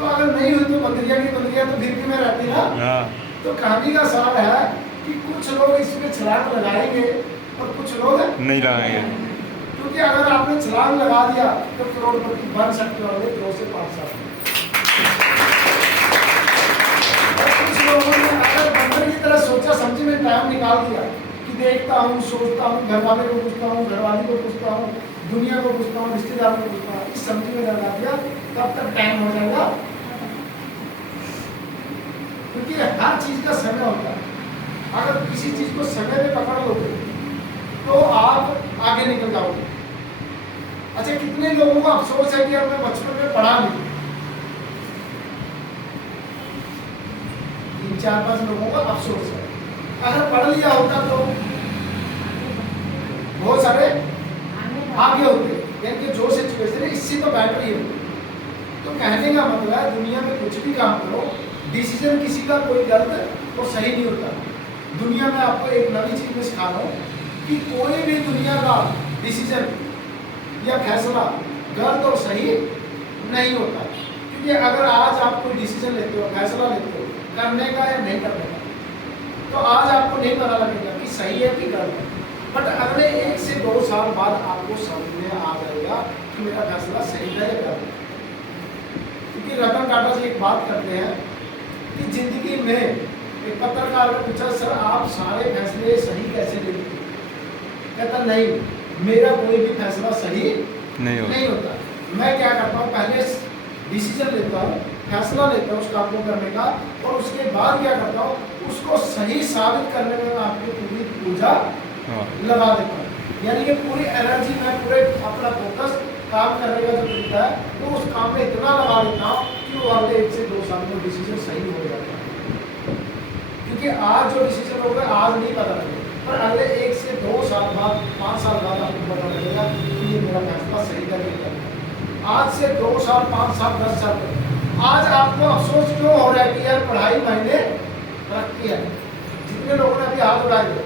अगर नहीं हुई तो बंदरिया की बंदरिया तो फिर भी मैं रहती ना। तो कहानी का सार है कि कुछ लोग इसमें छलांग लगाएंगे और कुछ लोग नहीं लगाएंगे, क्योंकि अगर आपने छलांग लगा दिया तो करोड़पति बन सकते हो अगले 2 से 5 साल में। और कुछ लोगों ने अगर बंदर की तरह सोचा समझी में टाइम निकाल दिया कि देखता हूँ, सोचता हूँ, घर वाले को पूछता हूँ, घरवाली को पूछता हूँ, दुनिया को पूछता हूँ, रिश्तेदारों को पूछता हूँ, इस समझी में लगा दिया, तब तक टाइम हो जाएगा। क्योंकि हर चीज का समय होता है। अगर किसी चीज को समय में पकड़ लोगे तो आप आगे निकल जाओगे। अच्छा, कितने लोगों को अफसोस है कि हमने बचपन में पढ़ा नहीं? 3-4-5 लोगों को अफसोस है। अगर पढ़ लिया होता तो बहुत सारे आगे होते, यानी कि जो सिचुएशन है इससे तो बेटर ही होती। तो कहने का मतलब है दुनिया में कुछ भी काम करो, डिसीजन किसी का कोई गलत और सही नहीं होता। दुनिया में आपको एक नई चीज में सिखा रहा हूँ कि कोई भी दुनिया का डिसीजन या फैसला गलत और सही नहीं होता। क्योंकि अगर आज आप कोई डिसीजन लेते हो, फैसला लेते हो करने का या नहीं करने का, तो आज आपको नहीं पता लगेगा कि सही है कि गलत है, बट अगले 1 से 2 साल बाद आपको समझ में आ जाएगा कि मेरा फैसला सही है या गलत है। क्योंकि रतन टाटा जी एक बात करते हैं कि जिंदगी में, एक पत्रकार ने पूछा सर आप सारे फैसले सही कैसे लेते हैं? कहता नहीं, मेरा कोई भी फैसला सही नहीं होता। मैं क्या करता हूँ, पहले डिसीजन लेता हूँ, फैसला लेता हूँ उस काम को करने का, और उसके बाद क्या करता हूँ, उसको सही साबित करने में मैं आपकी पूरी ऊर्जा लगा देता हूँ। यानी कि पूरी एनर्जी में, पूरे अपना फोकस काम करने का जो तरीका है तो उस काम में इतना लगा देता हूँ कि वो अगले 1 से 2 साल में डिसीजन सही हो जाता है। क्योंकि आज जो डिसीजन होगा आज नहीं पता लगेगा, पर अगले 1 से 2 साल बाद, 5 साल बाद आपको पता लगेगा कि ये मेरा फैसला सही करके आज से 2 साल, 5 साल, 10 साल आज आपको अफसोस क्यों हो रहा है कि यार पढ़ाई मायने रखती है? जितने लोगों ने अभी हाथ उठाए थे,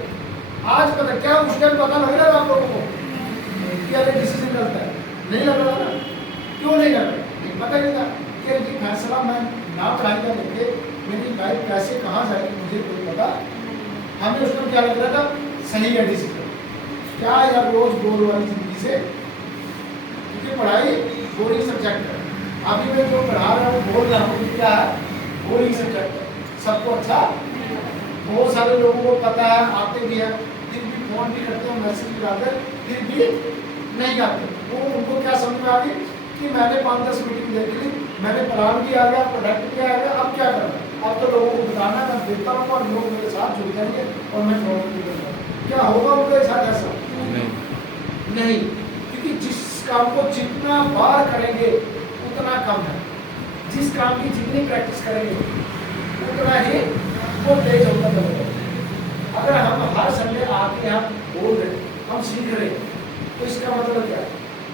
आज पता क्या उस टाइम पता लग रहा है आप लोगों को कि अरे डिसीजन गलत है? नहीं लग रहा ना? क्यों नहीं लग रहा? पता ही था कि ये फैसला मैं ना पढ़ाई का लेके मेरी लाइफ कैसे कहाँ जाएगी मुझे कोई पता। हमें उस टाइम क्या लग रहा था, सही है डिसीजन, क्या यार रोज बोर वाली जिंदगी से, क्योंकि पढ़ाई बोरिंग सब्जेक्ट है। अभी मैं जो पढ़ा रहा हूँ, बोल रहा हूँ, क्या है, बोरिंग सब्जेक्ट है। सबको अच्छा, बहुत सारे लोगों को पता है, आते भी है, फिर भी फोन भी करते हैं, मैसेज भी आते हैं, फिर भी नहीं आते। वो उनको क्या समझ में आ गई कि मैंने 5-10 मीटिंग देख ली, मैंने प्लान भी आ गया, प्रोडक्ट भी आ गया, अब क्या करना? अब तो लोगों को बताना है, मैं देता हूँ और लोग मेरे साथ जुड़ जाएंगे और मैं फॉलो भी करूँगा। क्या होगा उनके साथ ऐसा? नहीं। क्योंकि जिस काम को जितना बार करेंगे उतना कम है, जिस काम की जितनी प्रैक्टिस करेंगे उतना ही वो तेज होता चलेगा। अगर हम हर संडे आके हम बोल रहे, हम सीख रहे, तो इसका मतलब क्या है?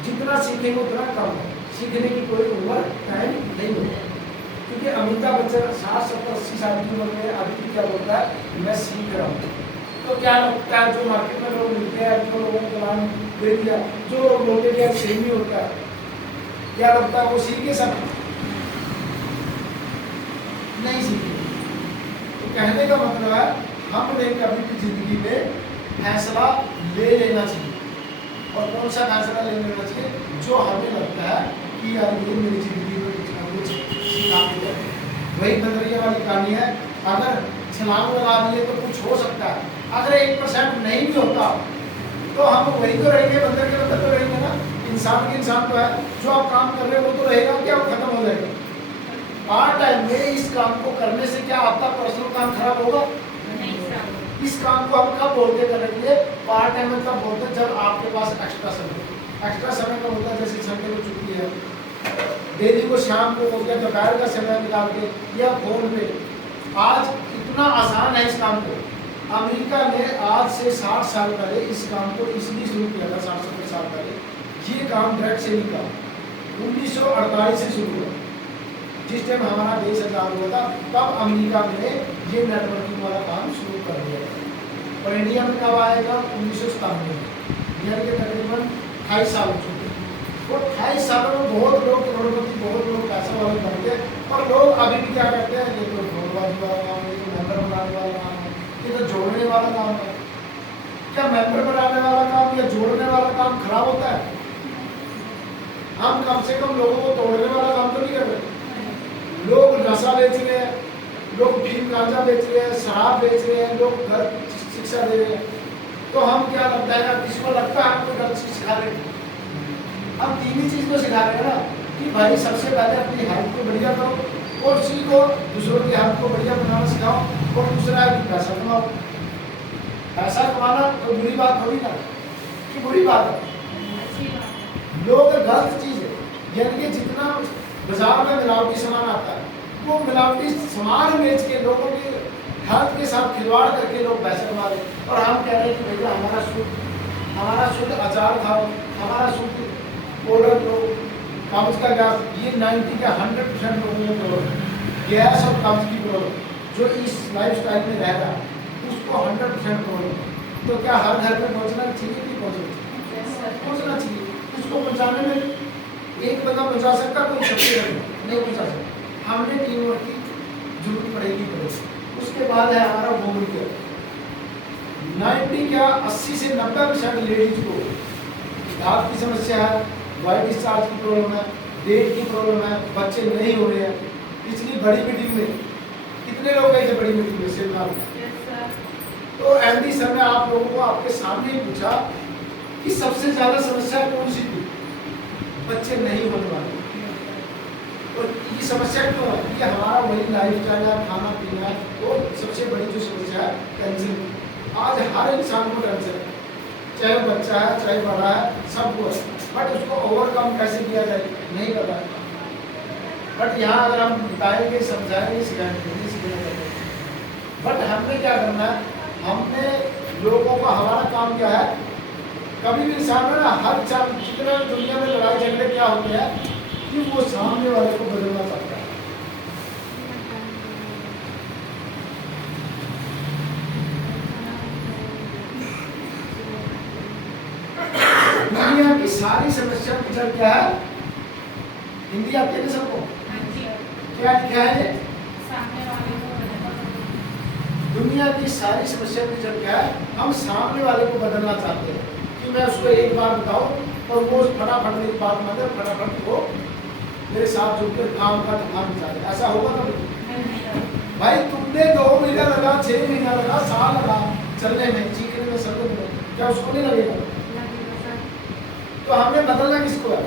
जितना सीखेंगे उतना कम है, सीखने की कोई उम्र टाइम नहीं होता। क्योंकि अमिताभ बच्चन 60-70-80 साल की उम्र में अभी भी क्या बोलता है, मैं सीख रहा हूँ। तो क्या लगता है जो मार्केट में लोग मिलते हैं, जो लोगों को प्लान दे दिया, जो लोग बोलते हैं सेम ही होता है, क्या लगता है वो सीखे सब? नहीं सीखे। तो कहने का मतलब है हमने कभी भी जिंदगी में फैसला ले लेना चाहिए। और कौन सा फैसला ले लेना चाहिए? जो हमें लगता है कि यार ये मेरी जिंदगी में कुछ ना कुछ सिखा देगा। वही बंदरिया वाली कहानी है, अगर छलांग लगा दिए तो कुछ हो सकता है, अगर 1% नहीं भी होता तो हम वही तो रहेंगे, बंदर के बंदर तो रहेंगे ना। इंसान के इंसान तो है, जो आप काम कर रहे हो वो तो रहेगा, क्या वो खत्म हो जाएगा? पार्ट टाइम में इस काम को करने से क्या आपका पर्सनल काम खराब होगा? इस काम को हम कब बोलते करने के लिए? पार्ट टाइम में कब बोलते? जब आपके पास एक्स्ट्रा समय। एक्स्ट्रा समय का होता है जैसे संडे को छुट्टी है, डेली को शाम को हो गया, दोपहर का समय निकाल के या फोन पे। आज इतना आसान है इस काम को। अमेरिका ने आज से 60 साल पहले इस काम को इसलिए शुरू किया था, 60-70 साल पहले। ये काम डायरेक्ट से नहीं था, 1948 से शुरू हुआ। जिस टाइम हमारा देश आजाद हुआ था तब अमेरिका ने ये नेटवर्किंग वाला काम शुरू कर दिया था। और इंडिया में कब आएगा? 1997 में, यानी कि तकरीबन 28 साल हो चुके। और 28 सालों में बहुत लोग करोड़पति, बहुत लोग पैसा वाले बन गए। और लोग अभी भी क्या करते हैं, ये तो ढोलबाजी वाला काम है, ये मेंबर बनाने वाला काम है, ये तो जोड़ने वाला काम है। क्या मेंबर बनाने वाला काम या जोड़ने वाला काम खराब होता है? हम कम से कम लोगों को तोड़ने वाला काम तो नहीं कर रहे। लोग नशा बेच रहे हैं, लोग भीम गांजा बेच रहे हैं, शराब बेच रहे हैं, लोग गलत शिक्षा दे रहे हैं। तो हम क्या लगता है, किसी को लगता है हमको गलत सिखा रहे हैं? हम 3 ही चीज़ को सिखा रहे हैं ना, कि भाई सबसे पहले अपनी हेल्थ को बढ़िया करो और सीखो, दूसरों की हेल्थ को बढ़िया बनाना सिखाओ, और दूसरा है कि पैसा कमाओ। पैसा कमाना तो बुरी बात होगी ना, कि बुरी बात है? लोग गलत चीज़ है, यानी कि जितना बाजार में मिलावटी सामान आता है, वो मिलावटी सामान बेच के लोगों के हेल्थ के साथ खिलवाड़ करके लोग पैसे कमा रहे हैं। और हम कह रहे हैं कि भैया हमारा शुद्ध अचार खाओ, हमारा शुद्ध पाउडर लो, कब्ज का गैस, ये 90 का 100% लोगों में प्रॉब्लम, गैस और कब्ज की प्रॉब्लम जो इस लाइफ स्टाइल में रह रहा है उसको 100% प्रॉब्लम। तो क्या हर घर में पहुँचना चाहिए कि पहुँचना चाहिए? पहुँचना चाहिए। उसको पहुंचाने में एक बंदा पहुंचा सकता, कोई शक्ति नहीं पहुंचा सकता। हमने टीम वर्क की जरूरत पड़ेगी। उसके बाद है हमारा वोमन केयर। 90 क्या 80 से 90% लेडीज को दांत की समस्या है, वाइट डिस्चार्ज की प्रॉब्लम है, पेट की प्रॉब्लम है, बच्चे नहीं हो रहे हैं। पिछली बड़ी मीटिंग में कितने लोग गए थे बड़ी मीटिंग में सेमिनार में? तो एमडी सर ने आप लोगों को आपके सामने ही पूछा कि सबसे ज्यादा समस्या कौन सी थी? बच्चे नहीं होने वाले। तो ये समस्या क्यों है? ये हमारा वही लाइफ स्टाइल है, खाना पीना है। तो सबसे बड़ी जो समस्या है टेंशन। आज हर इंसान को टेंशन है, चाहे बच्चा है चाहे बड़ा है, सबको है। बट उसको ओवरकम कैसे किया जाए नहीं पता है। बट यहाँ अगर हम बताएंगे, समझाएंगे, सिखाएंगे नहीं सिखाएंगे। बट हमने क्या करना है, हमने लोगों का, हमारा काम क्या है, कभी भी इंसान में ना हर जितना दुनिया में लड़ाई झगड़े क्या होते हैं कि वो सामने वाले को बदलना चाहता है। दुनिया की सारी समस्या की जड़ क्या है? हिंदी आती है ना सबको? क्या लिखा है? दुनिया की सारी समस्या की जड़ क्या है? हम सामने वाले को बदलना चाहते हैं कि मैं उसको एक बार बताऊं और वो फटाफट मेरी बात मान फटाफट वो मेरे साथ जुड़कर काम का तूफान मचा दे। ऐसा होगा कभी? भाई तुमने 2 महीना लगा, 6 महीना लगा, साल लगा चलने में, सीखने में, सब में, क्या उसको नहीं लगेगा? तो हमने बदलना किसको है?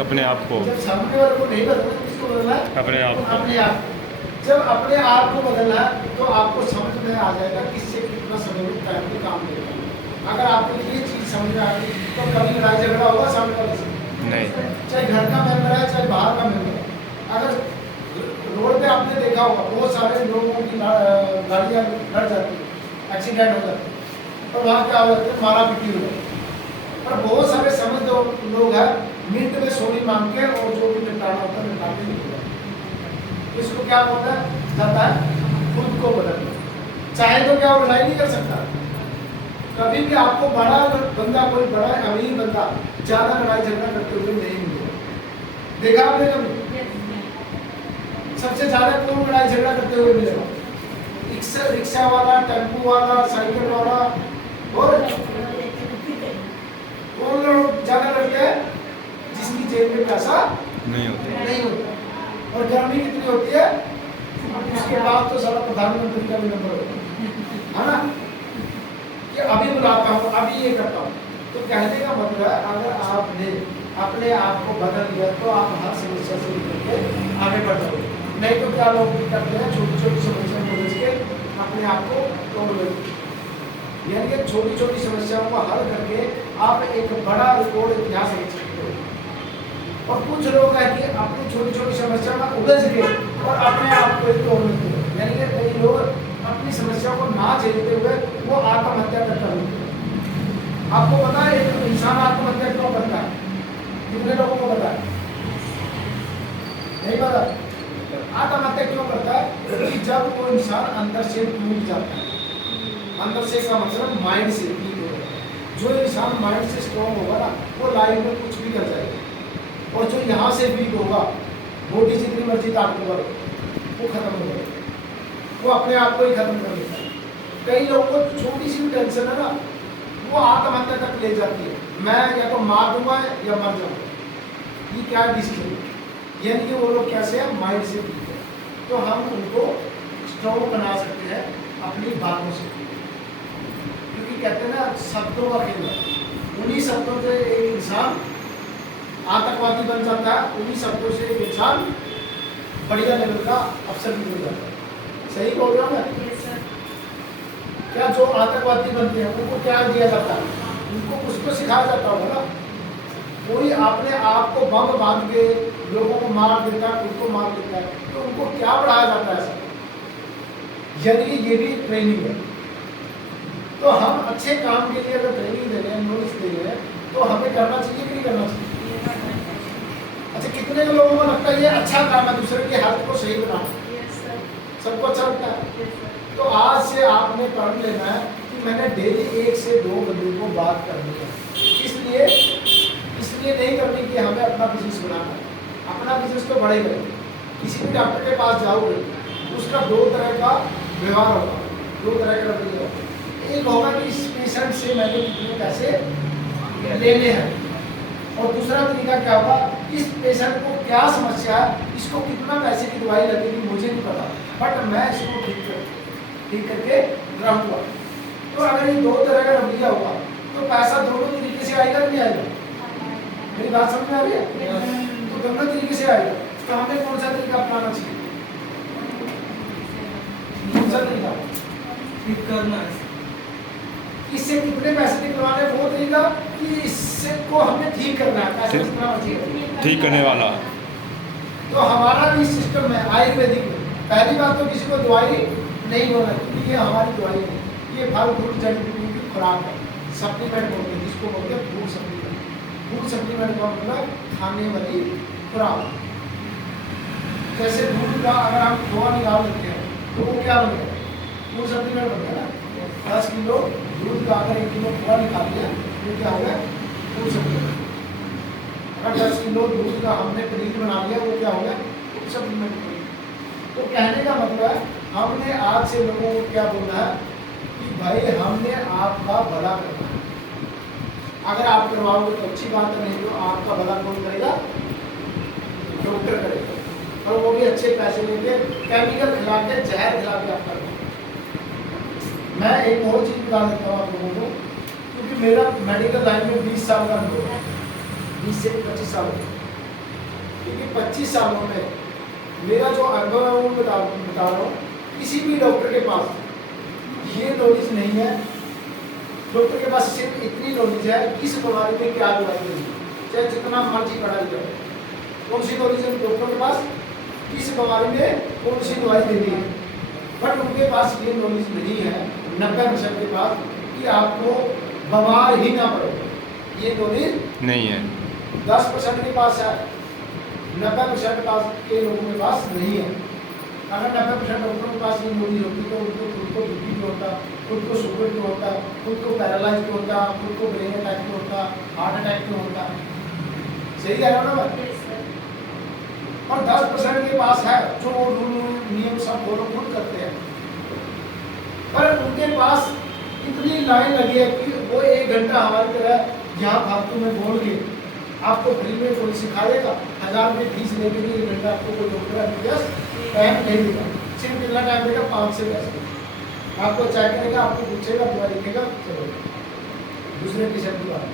अपने आप को। जब सामने वाले को नहीं बदलना, किसको बदलना है? अपने आप को। अपने आप को। जब अपने आप को बदलना है तो आपको समझ में आ जाएगा किससे कितना समय में टाइम में काम करेगा। अगर आपको ये चीज समझ में आ गई तो कभी लड़ाई झगड़ा होगा सामने वाले से नहीं। चाहे घर का मेंबर है चाहे बाहर का मेंबर है। अगर रोड पे आपने देखा होगा बहुत सारे लोगों की गाड़ियाँ लड़ जाती है, एक्सीडेंट हो जाती है, तो वहाँ क्या हो जाता है, मारा पीटी हो जाती है। पर बहुत सारे समझ लोग हैं, मिनट में सॉरी मांग के और जो भी निपटाना होता है निपटा के निकल जाते हैं। इसको क्या होता है, जाता है खुद को बदलना। चाहे तो क्या वो लड़ाई नहीं कर सकता। कभी भी आपको बड़ा बंदा, कोई बड़ा अमीर बंदा ज्यादा लड़ाई झगड़ा करते हुए नहीं मिलेगा। देखा आपने कभी? सबसे ज्यादा कौन लड़ाई झगड़ा करते हुए मिलेगा? रिक्शा वाला, टेम्पो वाला, साइकिल वाला। और कौन लोग ज्यादा लड़ते हैं? जिसकी जेब में पैसा नहीं होता। और गर्मी कितनी होती है? उसके बाद तो सारा प्रधानमंत्री का भी नंबर होता है ना, कि अभी बुलाता हूँ, अभी ये करता हूँ। तो कहने का मतलब है अगर आपने अपने आप को बदल लिया तो आप हर समस्या से निकल के आगे बढ़ जाओगे। नहीं तो क्या लोग करते हैं, छोटी छोटी समस्या को समझ के अपने आप को तोड़ लेते हैं। यानी कि छोटी छोटी समस्याओं को हल करके आप एक बड़ा रिकॉर्ड इतिहास लिख सकते हो। और कुछ लोग हैं कि अपनी छोटी छोटी समस्या में उलझ गए और अपने आप को तोड़ लेते हैं। यानी कि कई लोग अपनी समस्या को ना झेलते हुए वो आत्महत्या करता है। आपको पता है एक इंसान आत्महत्या क्यों करता है? कितने लोगों को पता है? नहीं पता। आत्महत्या क्यों करता है? क्योंकि जब वो इंसान अंदर से टूट जाता है, अंदर से का मतलब माइंड से वीक हो जाता है। जो इंसान माइंड से स्ट्रॉन्ग होगा ना वो लाइफ में कुछ भी कर जाएगा। और जो यहाँ से वीक होगा, बॉडी जितनी मर्जी ताकत करो वो खत्म हो जाएगा, वो अपने आप को ही खत्म कर लेता है। कई लोगों को छोटी सी टेंशन है ना, वो आत्महत्या तक ले जाती है। मैं या तो मार दूंगा या मर जाऊंगा। ये क्या डिसीजन? यानी कि वो लोग कैसे हैं, माइंड से वीक है। तो हम उनको स्ट्रॉन्ग बना सकते हैं अपनी बातों से, क्योंकि कहते हैं ना शब्दों का खेल है। उन्हीं शब्दों से एक इंसान आतंकवादी बन जाता है, उन्हीं शब्दों से एक इंसान बढ़िया लेवल का अफसर भी बन जाता है। सही बोल रहा हूँ मैं? क्या जो आतंकवादी बनते हैं उनको क्या दिया जाता है? उनको कुछ तो सिखाया जाता होगा ना। कोई अपने आप को बम बांध के लोगों को मार देता है, खुद को मार देता है, तो उनको क्या पढ़ाया जाता है? यानी कि ये भी ट्रेनिंग है। तो हम अच्छे काम के लिए अगर ट्रेनिंग दे रहे हैं, नॉलेज दे रहे हैं, तो हमें करना चाहिए कि नहीं करना चाहिए? अच्छा, कितने लोगों को लगता है ये अच्छा काम है दूसरे की हालत को सही बनाना? सबको अच्छा लगता है। तो आज से आपने पढ़ लेना है कि मैंने डेली 1 से 2 बंदों को बात करनी है। इसलिए नहीं करनी कि कि हमें अपना बिजनेस बनाना है, अपना बिजनेस तो बढ़ेगा। किसी भी डॉक्टर के पास जाओगे उसका दो तरह का व्यवहार होगा, दो तरह का रवैया होगा। एक होगा कि इस पेशेंट से मैंने कितने पैसे लेने हैं, और दूसरा तरीका क्या होगा, इस पेशेंट को क्या समस्या है, इसको कितना पैसे की दवाई लगेगी मुझे नहीं पता, बट मैं इसको ठीक करके रहूँगा। तो अगर ये दो तरह का रवैया होगा तो पैसा दोनों तरीके से आएगा नहीं आएगा? मेरी बात समझ में आ रही है? तो दोनों तरीके से आएगा। तो हमें कौन सा तरीका अपनाना चाहिए? कौन सा तरीका? ठीक करना है। इससे कितने पैसे निकलवाने, वो तरीका कि इससे को हमें ठीक करना है, पैसे कितना बचेगा ठीक करने वाला। तो हमारा भी सिस्टम है आयुर्वेदिक में। पहली बात तो किसी को दवाई नहीं बोलना, क्योंकि ये हमारी दवाई है, ये फल फ्रूट जड़ी बूटी की खुराक है। सप्लीमेंट बोलते हैं जिसको बोलते हैं फूड सप्लीमेंट। फूड सप्लीमेंट का मतलब खाने वाली खुराक। जैसे दूध का अगर हम खोआ निकाल लेते हैं तो वो क्या बनेगा? फूड सप्लीमेंट बन गया ना। 10 किलो दूध का अगर 1 किलो खोआ निकाल लिया तो क्या हो गया? Food supplement. अगर 10 किलो दूध का हमने पनीर बना लिया वो क्या हो गया? Food supplement. तो कहने का मतलब है हमने आज से लोगों को क्या बोलना है कि भाई हमने आपका भला करना है। अगर आप करवाओगे तो अच्छी बात है, नहीं तो आपका भला कौन करेगा? डॉक्टर करेगा, और वो भी अच्छे पैसे लेके केमिकल खिला के, जहर खिला के आपका। मैं एक और चीज़ बता देता हूँ आप लोगों को, क्योंकि मेरा मेडिकल लाइन में 20 साल का अनुभव है, 20 से 25 साल। क्योंकि 25 सालों में मेरा जो अनुभव है वो बता रहा हूँ। किसी भी डॉक्टर के पास ये नॉलेज नहीं है। डॉक्टर के पास सिर्फ इतनी नॉलेज है किस बीमारी में क्या दवाई देनी, चाहे जितना मर्जी पढ़ाई जाए। कौन सी नॉलेज है डॉक्टर के पास? किस बीमारी में कौन सी दवाई देनी है। बट उनके पास ये नॉलेज नहीं है 90% के पास कि आपको बीमार ही ना पड़ो, ये नॉलेज नहीं है। 10% के पास है, 90% पास के लोगों के पास नहीं है। अगर 90% डॉक्टरों के पास ये नॉलेज होती तो उनको खुद को बीपी क्यों होता, खुद को शुगर क्यों होता, खुद को पैरालाइज क्यों होता, खुद को ब्रेन अटैक क्यों होता, हार्ट अटैक क्यों होता। सही कह रहा हूँ ना मैं? और 10% के पास है जो रूल नियम सब फॉलो खुद करते हैं, पर उनके पास इतनी लाइन लगी है कि वो 1 घंटा हमारी तरह यहाँ फालतू में बोल के आपको फ्री में कोई सिखाएगा। 1000 रुपये फीस लेके भी 1 घंटा आपको कोई डॉक्टर टाइम नहीं देगा। सिर्फ कितना टाइम देगा? 5 से 10 आपको चेक करेगा, आपको पूछेगा, दवा लिखेगा, चलो दूसरे पेशेंट की बात।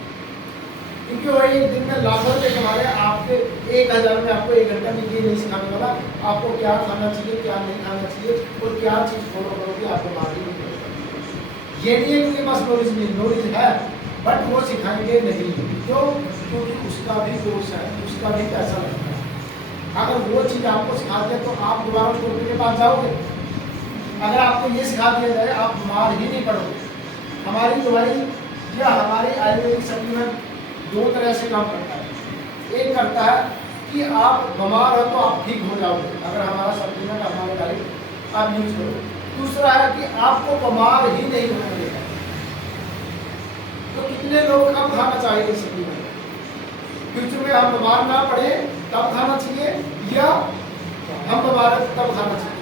क्योंकि वही एक दिन में लाखों रुपये कमा रहे हैं, आपके 1000 में आपको 1 घंटा में ये नहीं सिखाने वाला आपको क्या खाना चाहिए, क्या नहीं खाना चाहिए और क्या चीज़ फॉलो करोगे आपको मालूम नहीं पड़ेगा। ये नहीं है कि उनके पास नॉलेज नहीं, नॉलेज है, बट वो सिखाएंगे नहीं। क्यों? क्योंकि उसका भी कोर्स है, उसका भी पैसा लगता है। अगर वो चीज़ आपको सिखा दे तो आप दोबारा उस डॉक्टर के पास जाओगे। अगर आपको ये सिखा दिया जाए आप बीमार ही नहीं पड़ोगे। हमारी दवाई या हमारी आयुर्वेदिक सप्लीमेंट 2 तरह से काम करता है। एक करता है कि आप बीमार हो तो आप ठीक हो जाओगे अगर हमारा सप्लीमेंट, हमारा डाइट आप यूज करो। दूसरा है कि आपको बीमार ही नहीं होने देगा। तो कितने लोग कब खाना चाहिए सप्लीमेंट? फ्यूचर में हम बीमार ना पड़े तब खाना चाहिए या हम बीमार हैं तब खाना चाहिए?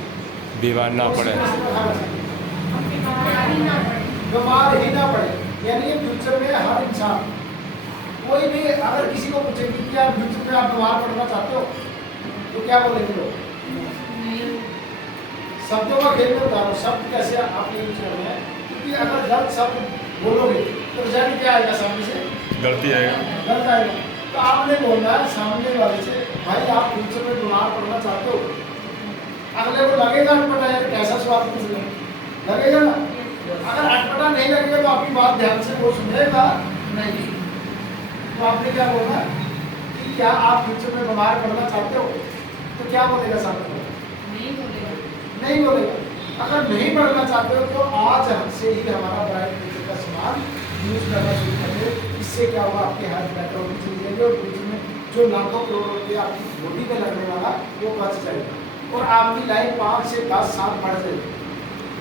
बीमार ना पड़े। बीमार ही ना पड़े, यानी फ्यूचर में हर इंसान, कोई भी अगर किसी को पूछेगी कि आप फ्यूचर में आप बीमार पड़ना चाहते हो तो क्या बोलेंगे लोग? शब्दों का खेल में बता रहा हूँ, शब्द कैसे आप यूज कर रहे हैं, क्योंकि अगर गलत शब्द बोलोगे तो रिजल्ट क्या आएगा? सामने से गलती आएगा, गलत आएगा। तो आपने बोलना है सामने वाले से, भाई आप फ्यूचर में बीमार पड़ना चाहते हो। अगले को लगेगा अटपटा यार कैसा स्वाद पूछ रहे, लगेगा ना? अगर अटपटा नहीं लगेगा तो आपकी बात ध्यान से वो सुनेगा नहीं। तो आपने क्या बोलना कि क्या आप फ्यूचर में बीमार पड़ना चाहते हो? तो क्या बोलेगा सामने वाला? नहीं बोलेगा। अगर नहीं पढ़ना चाहते हो तो आज हमसे ही हमारा ब्राइट फ्यूचर का सामान यूज करना शुरू कर दो। इससे क्या होगा? आपके हेल्थ बेटर होगी, चीज़ लेंगे और फ्यूचर में जो लाखों करोड़ रुपये आपकी बॉडी में लगने वाला वो बच जाएगा और आपकी लाइफ 5 से 10 साल बढ़ जाएगी।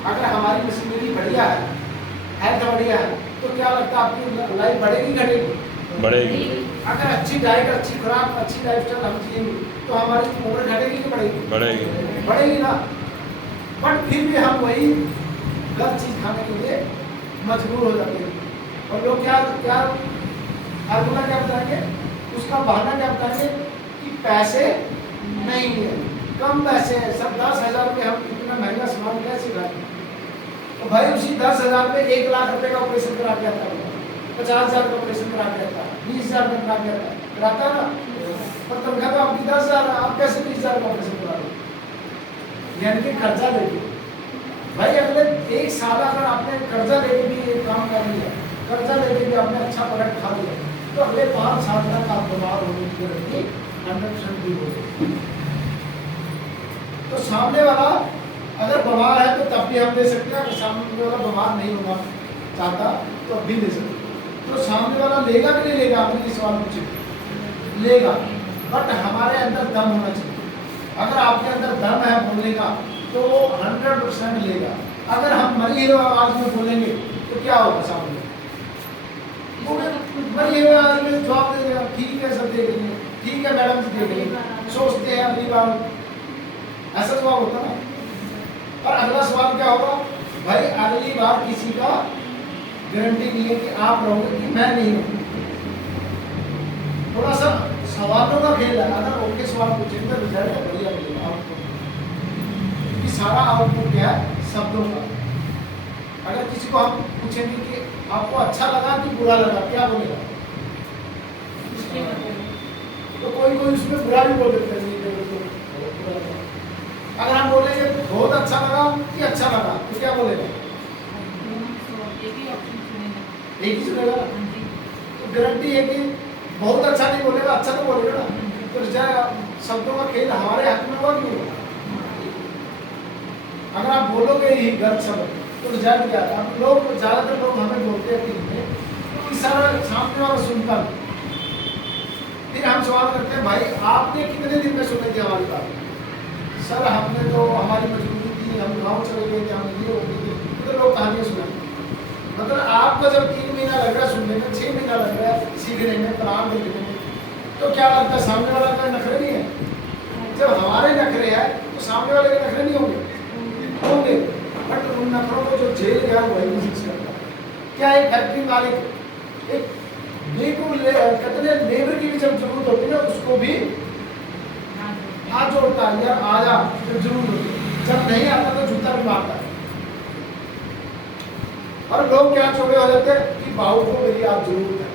अगर हमारी मशीनरी बढ़िया है, हेल्थ बढ़िया है, तो क्या लगता है आपकी लाइफ बढ़ेगी घटेगी? बढ़ेगी। अगर अच्छी डाइट, अच्छी खुराक, अच्छी लाइफस्टाइल हम जिएंगे तो हमारी उम्र घटेगी कि बढ़ेगी? बढ़ेगी। बढ़ेगी ना। बट फिर भी हम वही गलत चीज़ खाने के लिए मजबूर हो जाते हैं। और लोग क्या क्या फार्मूला क्या बताएंगे, उसका बहाना क्या बताएंगे कि पैसे नहीं है, कम पैसे हैं, सब 10,000 में हम इतना महंगा सामान कैसे खाएंगे? तो भाई उसी 10,000 में 1 लाख रुपए का ऑपरेशन करा के आता है, 50,000 का ऑपरेशन करा के आता है, 20,000 का करा के आता है, कराता है ना। पर तनख्वाह तो आपकी 10,000, आप कैसे 20,000 का ऑपरेशन करा रहे? यानी कि कर्जा लेके भाई अगले 1 साल अगर आपने कर्जा लेके भी एक काम कर लिया, कर्जा लेके भी आपने अच्छा प्रोडक्ट खा लिया, तो अगले 5 साल तक आप बीमार होने की गारंटी 100% भी होगी। तो सामने वाला अगर बीमार है तो तब भी हम दे सकते हैं, अगर सामने वाला बीमार नहीं होना चाहता तो अब भी दे सकते हैं। तो सामने वाला लेगा कि नहीं लेगा, आपने ये सवाल पूछे, लेगा, बट हमारे अंदर दम होना चाहिए। अगर आपके अंदर दम है बोलने का तो वो 100% लेगा। अगर हम मरी हुई आवाज में बोलेंगे तो क्या होगा? सामने वो मरी हुई आवाज में जवाब दे देगा, ठीक है सर देख लेंगे, ठीक है मैडम जी देख लेंगे, सोचते हैं अगली बार, ऐसा जवाब होता ना। और अगला सवाल क्या होगा? भाई अगली बार किसी का गारंटी नहीं है कि आप रहोगे कि मैं नहीं रहूँगा। थोड़ा सा सवालों का खेल है। अगर ओके सवाल पूछेंगे तो रिजल्ट बढ़िया मिलेगा आपको, क्योंकि सारा आउटपुट क्या है? शब्दों का। अगर किसी को हम पूछेंगे कि आपको अच्छा लगा कि बुरा लगा, क्या बोलेगा? तो कोई कोई उसमें बुरा भी बोल देता है, बुरा लगा। अगर हम बोलेंगे बहुत अच्छा लगा कि अच्छा लगा तो क्या बोलेगा? एक ही सुनेगा। तो गारंटी है कि बहुत अच्छा नहीं बोलेगा, अच्छा तो बोलेगा ना। तो शब्दों का खेल हमारे हाथ में हुआ क्यों? अगर आप बोलोगे ही गलत शब्द तो रिजल्ट क्या है? अब लोग ज्यादातर लोग हमें बोलते हैं टीम में कि सर सामने वाला सुनता नहीं। फिर हम सवाल करते हैं, भाई आपने कितने दिन में सुनी थी हमारी बात? सर हमने तो हमारी मजबूरी थी, हम गाँव चले गए थे, हम ये हो गए थे। तो लोग कहानियाँ सुनाते। मतलब आपको जब 3 महीना लग रहा है सुनने में, 6 महीना लग रहा है सीखने में, प्लान देखने में, तो क्या लगता है सामने वाला का नखरे नहीं है? जब हमारे नखरे हैं तो सामने वाले के नखरे नहीं होंगे। बट उन नखरों को जो झेल गया वही महसूस करता है। क्या एक फैक्ट्री मालिक एक बिल्कुल कितने लेबर की भी जब जरूरत होती है ना, उसको भी हाथ जोड़ता है, यार आजा जब जरूरत होती है, जब नहीं आता तो जूता भी मारता है। और लोग क्या छोड़े हो जाते हैं कि बाहू को मेरी आज जरूरत है,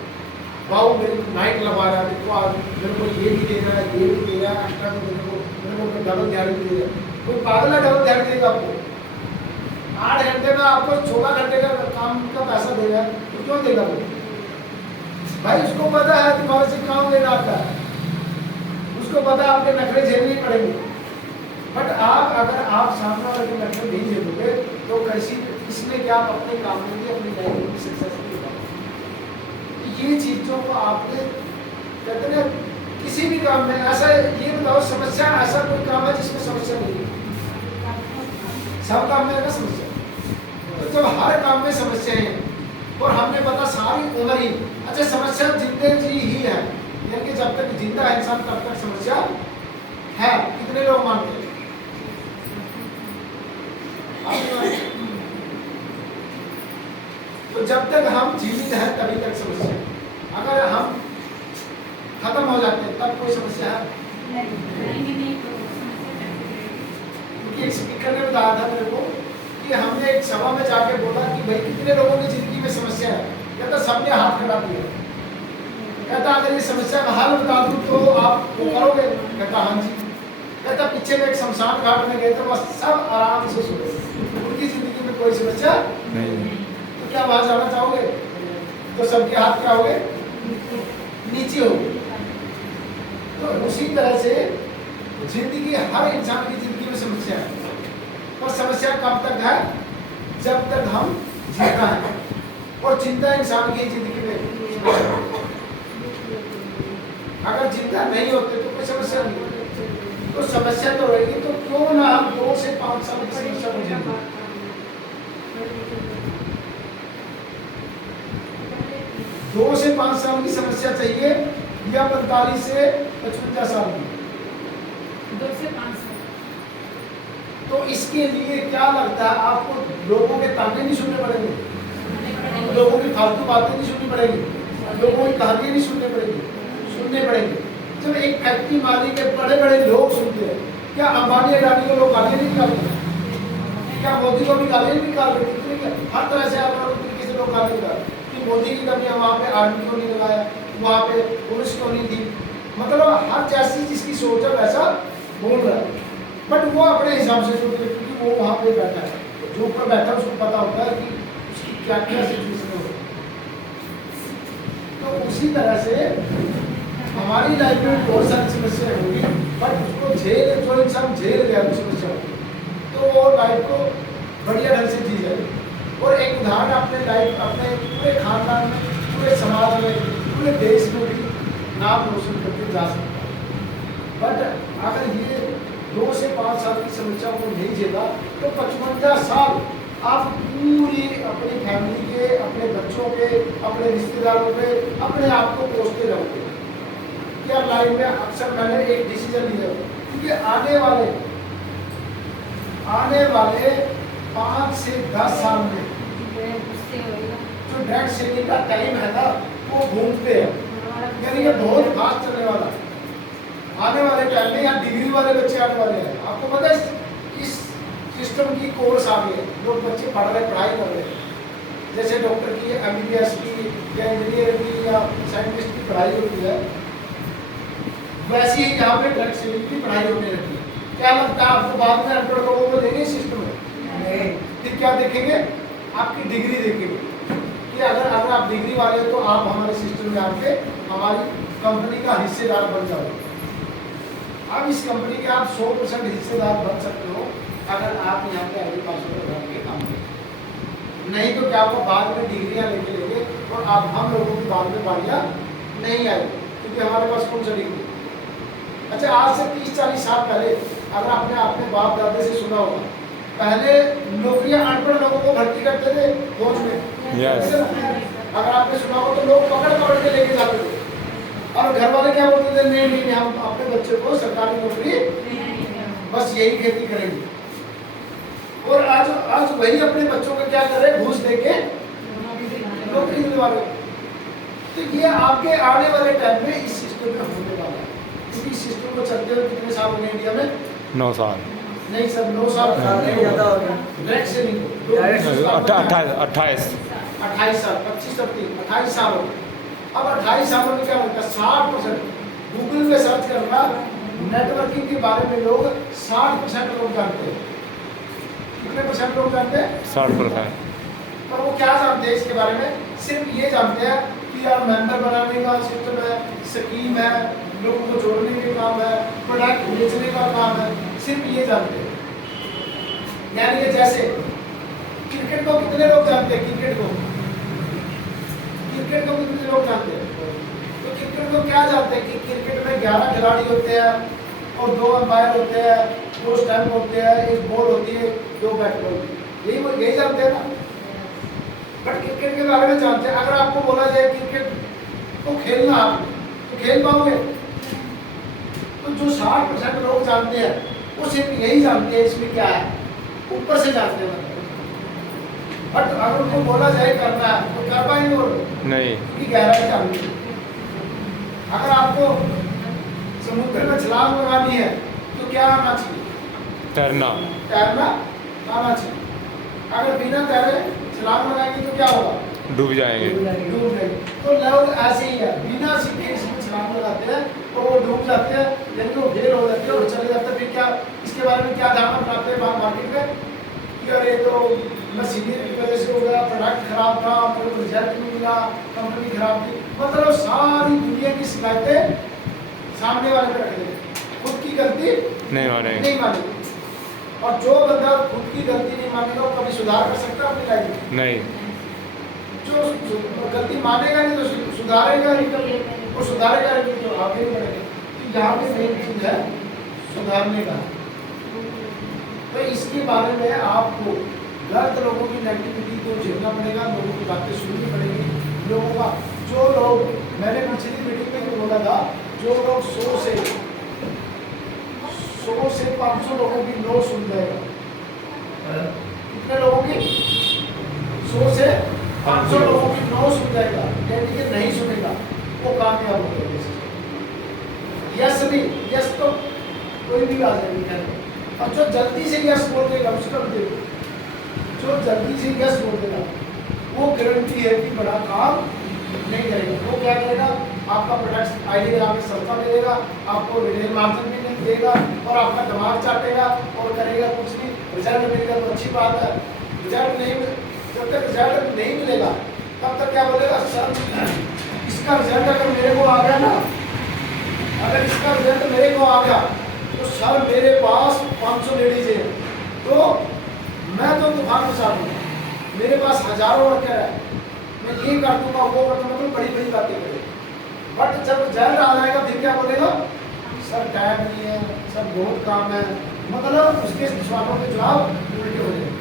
बाहू मेरी नाइट लगा रहा है, देखो आज मेरे को ये भी दे रहा है, ये भी दे रहा है, एक्स्ट्रा भी मेरे को डबल ध्यान भी दे रहा है। कोई पागल है डबल ध्यान देगा आपको? 8 घंटे में आपको 14 घंटे का काम का पैसा दे रहा है, तो क्यों देगा वो? भाई उसको पता है तुम्हारे से काम लेना आता है, उसको पता है आपके नखरे झेलने पड़ेंगे। बट अगर आप सामने वाले के नखरे नहीं झेलोगे तो कैसी इसमें क्या आप अपने काम में भी अपनी लाइफ में सक्सेसफुल हो पाओगे। ये चीज़ों को आपने कहते हैं किसी भी काम में ऐसा, ये बताओ समस्या ऐसा कोई काम है जिसमें समस्या नहीं है? सब काम में है ना समस्या। तो जब हर काम में समस्या है और हमने पता सारी उम्र ही, अच्छा समस्या जिंदे जी ही है, यानी कि जब तक जिंदा है इंसान तब तक समस्या है। कितने लोग मानते हैं? तो जब तक हम जीवित हैं तभी तक समस्या है। अगर हम खत्म हो जाते हैं तब कोई समस्या है? क्योंकि एक स्पीकर ने बताया था मेरे को कि हमने एक सभा में जाके बोला कि भाई कितने लोगों की जिंदगी में समस्या है? कहता सबने हाथ खड़ा किया। कहता अगर ये समस्या का हल बता दूं तो आप वो करोगे? कहता हाँ जी। कहता पीछे में एक शमशान घाट में गए तो बस सब आराम से सोए, उनकी जिंदगी में कोई समस्या नहीं। तो क्या वहां जाना चाहोगे? तो सबके हाथ क्या हो गए? नीचे हो गए। तो उसी तरह से जिंदगी, हर इंसान की जिंदगी में समस्या है, और समस्या कब तक है? जब तक हम जिंदा हैं। और चिंता इंसान की जिंदगी में, अगर जिंदा नहीं होते तो कोई समस्या नहीं होती। तो समस्या तो रहेगी, तो क्यों ना हम 2 से 5 साल की समस्या को झेलें? 2 से 5 साल की समस्या चाहिए या 45 से 55 साल की? 2 से 5 साल। तो इसके लिए क्या लगता है आपको? लोगों के ताने नहीं सुनने पड़ेंगे, लोगों की फालतू बातें नहीं सुननी पड़ेगी, लोगों की कहानियां नहीं सुनने पड़ेंगे। जब एक फैक्ट्री मालिक के बड़े बड़े लोग सुनते हैं, क्या अंबानी अडानी को लोग गालियां नहीं निकालते? क्या मोदी को भी गालियां नहीं निकाल रहे? कितने हर तरह से अलग अलग तरीके से लोग गालियां निकाल रहे कि मोदी की कमी है, वहाँ पे आर्मी को नहीं लगाया, वहाँ पे पुलिस को नहीं थी। मतलब हर जैसी जिसकी सोच है वैसा बोल रहा है, बट वो अपने हिसाब से सोच रहे क्योंकि वो वहाँ पे बैठा है। जो ऊपर बैठा है उसको पता होता है कि उसकी क्या क्या सिचुएशन हो। तो उसी तरह से हमारी लाइफ में बहुत सारी समस्याएं होंगी, बट उसको जो इंसान झेल गया उस समस्या तो वो लाइफ को बढ़िया ढंग से जी जाए। और एक उदाहरण अपने लाइफ, अपने पूरे खानदान में, पूरे समाज में, पूरे देश में भी नाम रोशन करके जा सकता है। बट अगर ये 2 से 5 साल की समस्या को नहीं झेला तो 55 साल आप पूरी अपनी फैमिली के, अपने बच्चों के, अपने रिश्तेदारों पे अपने आप को कोसते रहोगे। क्या लाइफ में अक्सर मैंने एक डिसीजन लिया क्योंकि आने वाले 5 से 10 साल में जो डेट सेविंग का टाइम है ना वो घूमते हैं, यानी कि बहुत फास्ट चलने वाला आने वाले टाइम में। यहाँ डिग्री वाले बच्चे आने वाले हैं, आपको पता है इस सिस्टम की कोर्स आ गई है, लोग बच्चे पढ़ रहे, पढ़ाई कर रहे हैं। जैसे डॉक्टर की, MBBS की या इंजीनियर की या साइंटिस्ट की पढ़ाई होती है, वैसे ही यहाँ पे ड्रग सेविंग की पढ़ाई होने लगी है। क्या लगता है आपको बाद में अनपढ़ लोगों को देंगे सिस्टम में? फिर क्या देखेंगे? आपकी डिग्री देखेंगे कि अगर आप डिग्री वाले हो तो आप हमारे सिस्टम में आके हमारी कंपनी का हिस्सेदार बन जाओ। अब इस कंपनी के आप 100% हिस्सेदार बन सकते हो अगर आप यहाँ पे आगे पास के काम करें। नहीं तो क्या आपको बाद में डिग्रियाँ लेके और आप हम लोगों की बाद में पारियाँ नहीं आई क्योंकि हमारे पास कौन सा डिग्री। अच्छा, आज से 30-40 साल पहले अगर आपने अपने बाप दादे से सुना होगा, पहले नौकरियां अनपढ़ लोगों को भर्ती करते थे फौज में। Yes. अगर आपने सुना हो तो लोग पकड़ के लेके जाते थे और घर वाले क्या बोलते थे, नहीं हम अपने बच्चे को सरकारी नौकरी बस यही खेती करेंगे। और आज वही अपने बच्चों को क्या कर रहे, घूस दे के नौकरी दिलवा रहे। तो ये आपके आने वाले टाइम में इस सिस्टम में होने वाला है। इस सिस्टम को चलते हुए कितने साल हो गए इंडिया में? 9 साल। नहीं सर, 9 साल नहीं ज़्यादा हो गया। डायरेक्ट से नहीं, 28 साल, 25 तक 28 साल हो गए। अब 28 सालों में क्या लगता है? 60% गूगल पे सर्च करना, नेटवर्किंग के बारे में लोग 60% लोग जानते हैं। कितने % लोग जानते हैं? 60%। पर वो क्या जानते हैं इसके बारे में? सिर्फ ये जानते हैं कि यार मेंबर बनाने का सिस्टम है, स्कीम है, लोगों को जोड़ने के काम है, प्रोडक्ट बेचने का काम है, सिर्फ ये जानते हैं। यानी कि जैसे क्रिकेट को कितने लोग जानते हैं? क्रिकेट को कितने लोग जानते हैं? तो क्रिकेट को क्या जानते हैं कि क्रिकेट में 11 खिलाड़ी होते हैं और 2 अंपायर होते हैं, 2 स्टंप होते हैं, 1 बॉल होती है, 2 बैट बॉल, यही जानते हैं ना। बट क्रिकेट के बारे में जानते हैं। अगर आपको बोला जाए क्रिकेट को खेलना आप तो खेल पाओगे? तो जो 60% लोग जानते हैं वो सिर्फ यही जानते हैं इसमें क्या है, ऊपर से जानते हैं। बट अगर उनको बोला जाए करना है तो कर पाएंगे वो नहीं। कि गहराई जाननी है। अगर आपको समुद्र में छलांग लगानी है तो क्या आना चाहिए? तैरना आना चाहिए। अगर बिना तैरे छलांग लगाएंगे तो क्या होगा? डूब जाएंगे। डूब जाएंगे। तो लोग ऐसे ही है, बिना सीखे इसमें छलांग लगाते हैं और वो डूब जाते हैं, यानी वो फेल हो जाते हैं और चले जाते हैं। फिर क्या इसके बारे में क्या धारणा बनाते हैं मार्केट में कि अरे तो मैं सीनियर की वजह से हो गया, प्रोडक्ट खराब था, मेरे को रिजल्ट नहीं मिला, कंपनी खराब थी। मतलब सारी दुनिया की शिकायतें सामने वाले पे रख देते, खुद की गलती नहीं मानेंगे। और जो बंदा खुद की गलती नहीं मानेगा वो कभी सुधार कर सकता है अपनी लाइफ में? नहीं। जो गलती मानेगा नहीं तो सुधारेगा नहीं, कभी वो सुधारेगा नहीं तो आगे नहीं बढ़ेगा। तो यहाँ पे मेन चीज है सुधारने का। तो इसके बारे में आपको गलत लोगों की नेगेटिविटी को झेलना पड़ेगा, लोगों की बातें सुननी पड़ेगी, लोगों का जो लोग, मैंने पिछली मीटिंग में भी बोला था, जो लोग 100 से 500 लोगों की नो सुन जाएगा, कितने लोगों की 100 से 500 लोगों की नो सुन जाएगा, यानी कि नहीं सुनेगा, वो कामयाब हो जाएगा। यस नहीं, यस तो कोई भी आ जाएगी, और जो जल्दी से यस बोल देगा उसका भी देखो, जो जल्दी से यस बोल देगा वो गारंटी है कि बड़ा काम नहीं करेगा। वो क्या करेगा, आपका प्रोडक्ट आईडी लगा के सस्ता दे देगा, आपको रिटेल मार्जिन भी नहीं देगा, और आपका दिमाग चाटेगा और करेगा कुछ नहीं। रिजल्ट मिलेगा तो अच्छी बात है, रिजल्ट नहीं, जब तक रिजल्ट नहीं मिलेगा तब तक क्या बोलेगा, सर इसका रिजल्ट अगर मेरे को आ गया ना, अगर इसका रिजल्ट मेरे को आ गया तो सर मेरे पास 500 लेडीज है, तो मैं तो तूफान मचा दूंगा, मेरे पास हजारों वर्कर है, मैं ये कर दूंगा वो कर दूंगा, तो बड़ी बड़ी बातें करें। बट जब रिजल्ट आ जाएगा फिर क्या बोलेगा, सर टाइम नहीं है, सर बहुत काम है, मतलब उसके सवालों के जवाब उल्टे हो जाएंगे।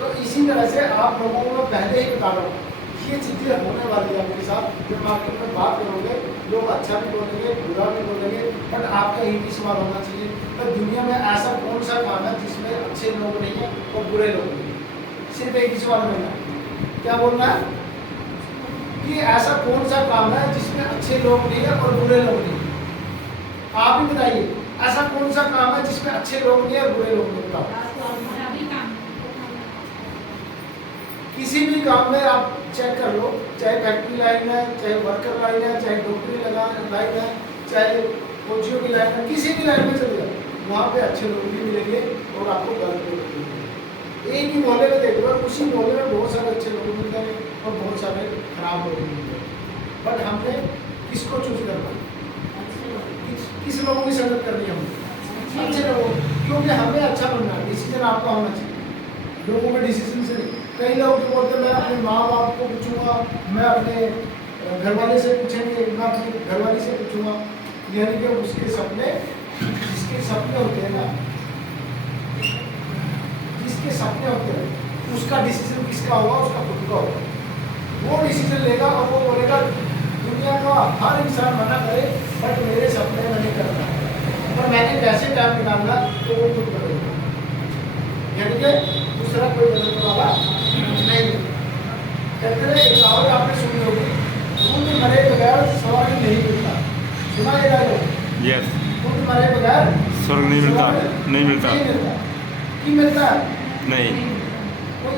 तो इसी तरह से आप लोगों को मैं पहले ही बता रहा हूँ, ये चीज़ें होने वाली है आपके साथ। जब मार्केट में बात करोगे लोग अच्छा भी बोलेंगे, बुरा भी बोलेंगे, बट आपका एक ही सवाल होना चाहिए, तो दुनिया में ऐसा कौन सा काम है जिसमें अच्छे लोग नहीं हैं और बुरे लोग नहीं हैं? सिर्फ एक ही सवाल करना है, क्या बोलना है कि ऐसा कौन सा काम है जिसमें अच्छे लोग नहीं है और बुरे लोग नहीं है? आप ही बताइए, ऐसा कौन सा काम है जिसमें अच्छे लोग नहीं है और बुरे लोग नहीं? बताओ। किसी भी काम में आप चेक कर लो, चाहे फैक्ट्री लाइन है, चाहे वर्कर लाइन है, चाहे डॉक्टरी लाइन है, चाहे कोचियों की लाइन है, किसी भी लाइन में चले जाओ, वहाँ पे अच्छे लोग भी मिलेंगे और आपको गलत लोग भी मिलेंगे। एक ही मोहल्ले में देख लो, उसी मोहल्ले में बहुत सारे अच्छे लोग मिल जाएंगे और बहुत सारे खराब लोग मिल जाएंगे। बट हमने किसको चूज करना, किस लोगों की संगत करनी है हमने? अच्छे लोगों, क्योंकि हमें अच्छा बनना है, डिसीजन आपका होना चाहिए, लोगों के डिसीजन से नहीं। कई लोग जो बोलते हैं मैं अपने माँ बाप को पूछूंगा, मैं अपने घरवाले से पूछेंगे, मैं अपनी घरवाली से पूछूंगा, यानी कि उसके सपने, जिसके सपने होते हैं ना, जिसके सपने होते हैं उसका डिसीजन किसका होगा, उसका खुद का होगा। वो डिसीजन लेगा और वो बोलेगा दुनिया का हर इंसान मना करे बट मेरे सपने मैंने करना है, पर मैंने कैसे टाइम निकालना तो वो खुद करेगा, यानी कि दूसरा कोई बदलने वाला नहीं। कहते हैं एक कहावत आपने सुनी होगी, खुद मरे बगैर स्वर्ग नहीं मिलता, सुना ये डायलॉग? यस, खुद मरे बगैर स्वर्ग नहीं मिलता, नहीं मिलता, कि मिलता है नहीं। कोई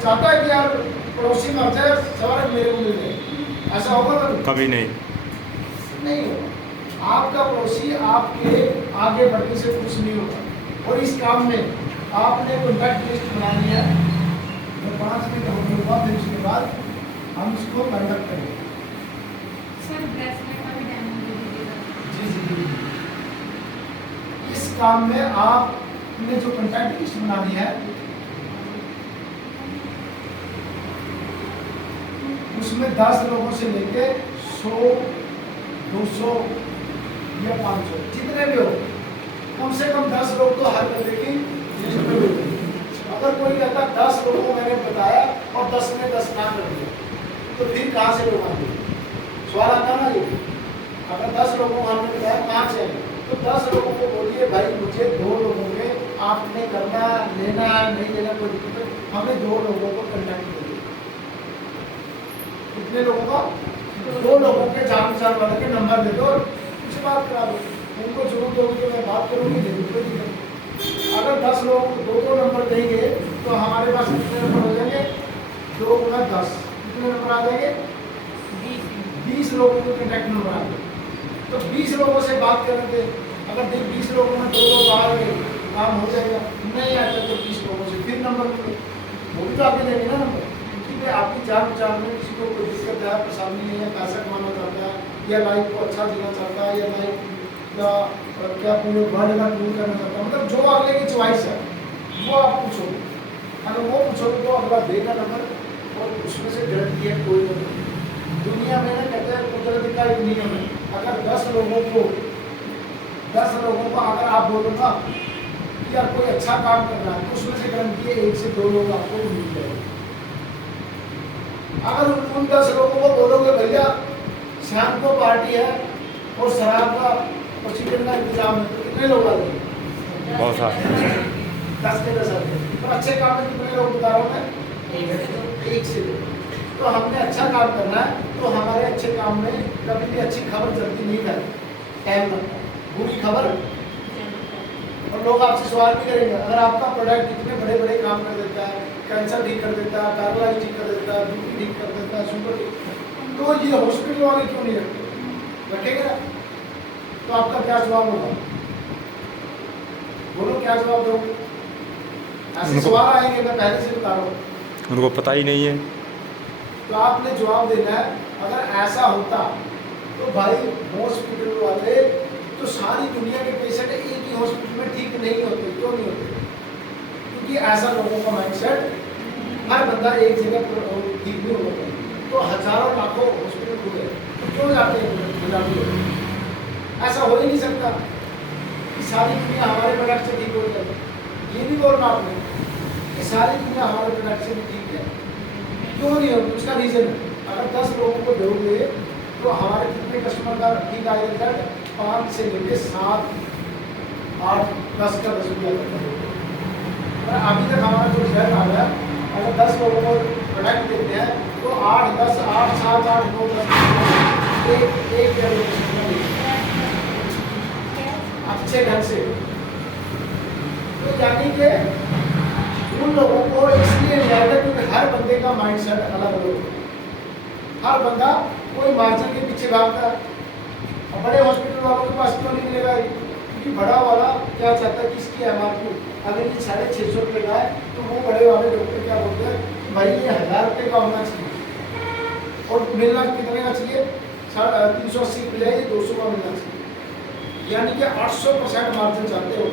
चाहता है कि यार पड़ोसी मर जाए स्वर्ग मेरे को मिल जाए, ऐसा होगा कभी नहीं। नहीं होगा। आपका पड़ोसी आपके आगे बढ़ने से कुछ नहीं होता। और इस काम में आपने कॉन्टैक्ट लिस्ट बनानी है, तो 5 मिनट होगा, फिर उसके बाद हम इसको कंडक्ट करेंगे। सर ब्रेसलेट का भी डेमो दे दीजिएगा। जी जी जी। इस काम में आपने जो कॉन्टैक्ट लिस्ट बनानी है उसमें 10 लोगों से लेके 100, 200 या 500 जितने भी हो, कम से कम 10 लोग तो हर बंदे की लिस्ट में मिलते हैं। अगर कोई कहता 10 लोगों को मैंने बताया और 10 ने 10 ना कर दिया तो फिर कहाँ से लोग आएंगे? सवाल आता ना ये। अगर 10 लोगों को हमने बताया कहाँ से आएंगे? तो 10 लोगों को बोलिए भाई मुझे 2 लोगों में आपने करना लेना नहीं लेना कोई दिक्कत नहीं, हमें 2 लोगों को कंटैक्ट करिए। कितने लोगों का? 2 लोगों के जान पहचान वाले के नंबर दे दो और उनसे बात करा दो। उनको जरूरत होगी तो मैं बात करूँगी, जरूर कोई। अगर 10 लोग 2 नंबर देंगे तो हमारे पास कितने नंबर हो जाएंगे? 2 गुना 10 कितने नंबर आ जाएंगे? 20 लोगों के कॉन्टैक्ट नंबर आ गए। तो 20 लोगों से बात करेंगे। अगर 20 लोगों में 2 लोग आ गए काम हो जाएगा, नहीं आता तो 20 लोगों से फिर नंबर वो भी तो आगे देंगे ना नंबर। ठीक है, आपकी जान पहचान में किसी को कोई दिक्कत है, परेशानी नहीं है, पैसा कमाना चाहता है या लाइफ को अच्छा जीना चाहता है या लाइफ का क्या पूरे वर्ल्ड का टूर करना चाहता है, मतलब जो अगले की चॉइस है वो आप पूछोगे। अगर वो पूछोगे तो अगला देगा नंबर और उसमें से गारंटी है कोई नंबर। दुनिया में ना कहते हैं कुदरत का एक नियम है, अगर 10 लोगों को अगर आप बोलो ना कि यार कोई अच्छा काम कर रहा है तो उसमें से गारंटी है 1 से 2 लोग आपको मिल जाएंगे। अगर उन 10 लोगों को बोलोगे भैया शाम को पार्टी है और शराब का और चिकन का इंतजाम है, तो कितने लोग आ जाएंगे? बहुत सारे। 10 के 10 आते हैं। तो अच्छे काम में कितने लोग बता रहा हूँ मैं? 1 से 2। तो हमने अच्छा काम करना है, तो हमारे अच्छे काम में कभी भी अच्छी खबर जल्दी नहीं फैलती, टाइम लगता है। बुरी खबर और लोग आपसे सवाल भी करेंगे। अगर आपका प्रोडक्ट इतने बड़े बड़े काम कर देता है, कैंसर ठीक कर देता है, पैरालाइज ठीक कर देता है, बीपी ठीक कर देता है, शुगर ठीक, तो ये हॉस्पिटल वाले क्यों नहीं रखते? रखेंगे ना? तो आपका क्या जवाब होगा? बोलो क्या जवाब दो? ऐसे सवाल आएंगे, मैं पहले से बता रहा हूँ। उनको पता ही नहीं है। तो आपने जवाब देना है। अगर ऐसा होता तो भाई हॉस्पिटल वाले तो सारी दुनिया के पेशेंट एक ही हॉस्पिटल में ठीक नहीं होते। क्यों नहीं होते? क्योंकि ऐसा लोगों का माइंडसेट, हर बंदा एक जगह ठीक नहीं होता। तो हजारों लाखों हॉस्पिटल खुले, तो क्यों जाते हैं? ऐसा हो ही नहीं सकता कि सारी दुनिया हमारे प्रोडक्ट से ठीक हो जाए। ये भी बोलना आपने कि सारी दुनिया हमारे प्रोडक्ट से भी ठीक है, क्यों नहीं हो? उसका रीजन है, अगर 10 लोगों को दोगे तो हमारे कितने कस्टमर का ठीक आएगा? रिजल्ट 5 से लेकर 7, 8, 10 का रिजल्ट है। अभी तक हमारा जो रिजल्ट आ रहा है, अगर 10 लोगों को प्रोडक्ट देते हैं तो 8, 10, 8, 7, 8, 9, 10 एक अच्छे ढंग से। तो यानी कि उन लोगों को इसलिए नहीं आएगा क्योंकि हर बंदे का माइंडसेट अलग अलग होता है। हर बंदा कोई मार्जिन के पीछे भागता है। और बड़े हॉस्पिटल वालों के पास क्यों नहीं मिलेगा? क्योंकि बड़ा वाला क्या चाहता है कि इसकी MRP अगर ये 650 रुपये का है तो वो बड़े वाले डॉक्टर क्या बोलते हैं, भाई ये 1000 रुपये का होना चाहिए और मिलना कितने का चाहिए? 380 की बजाय 200 का मिलना चाहिए। यानी कि 800% मार्जिन चाहते हो,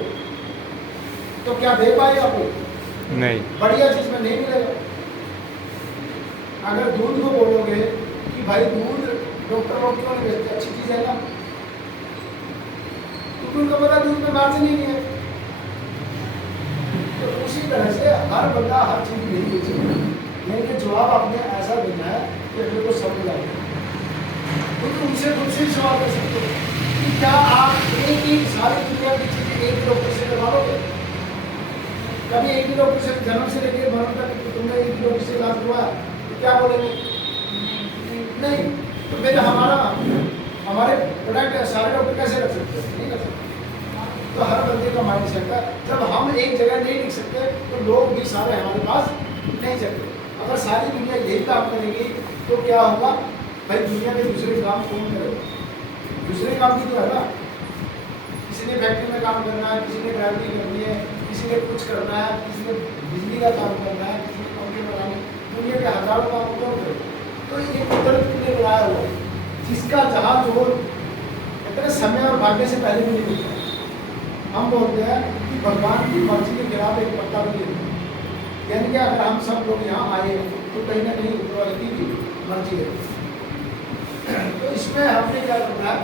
तो क्या दे पाएगा आपको? नहीं। बढ़िया चीज में नहीं मिलेगा। अगर दूध को बोलोगे कि भाई दूध डॉक्टर लोग क्यों नहीं बेचते, अच्छी चीज है ना, क्योंकि उनको पता दूध में मार्जिन ही नहीं है। तो उसी तरह से हर बंदा हर चीज नहीं बेचेगा, लेकिन जवाब आपने ऐसा देना है कि मेरे को समझ आएगा। क्योंकि उनसे खुद से सवाल कर सकते हो कि क्या आप एक ही सारी दुनिया की चीजें एक डॉक्टर से करवा लोगे? कभी एक ही डॉक्टर से जन्म से लेकर मरण तक तुमने एक ही डॉक्टर से इलाज करवाया तो क्या बोलेंगे? नहीं। तो फिर हमारे प्रोडक्ट सारे डॉक्टर कैसे रख सकते हैं? नहीं कर सकते। तो हर बंदे का माइंड सेट है, जब हम एक जगह नहीं लिख सकते तो लोग भी सारे हमारे पास नहीं चलते। अगर सारी दुनिया यही काम करेगी तो क्या होगा? भाई दुनिया के दूसरे काम कौन करेगा? दूसरे काम भी तो है ना। किसी ने फैक्ट्री में काम करना है, किसी ने ड्राइवरी करनी है, किसी ने कुछ करना है, किसी ने बिजली का काम करना है, किसी ने पंखे बनाने, दुनिया के हजारों काम कौन करेगा? तो ये कुदरत ने बनाया हुआ, जिसका जहाँ जो इतने समय और भाग्य से पहले भी नहीं मिलता। हम बोलते हैं कि भगवान की मर्जी के खिलाफ एक पत्ता भी नहीं है। यानी कि अगर हम सब लोग यहाँ आए तो कहीं ना कहीं ऊपर वाले की मर्जी है। तो इसमें हमने क्या करना है,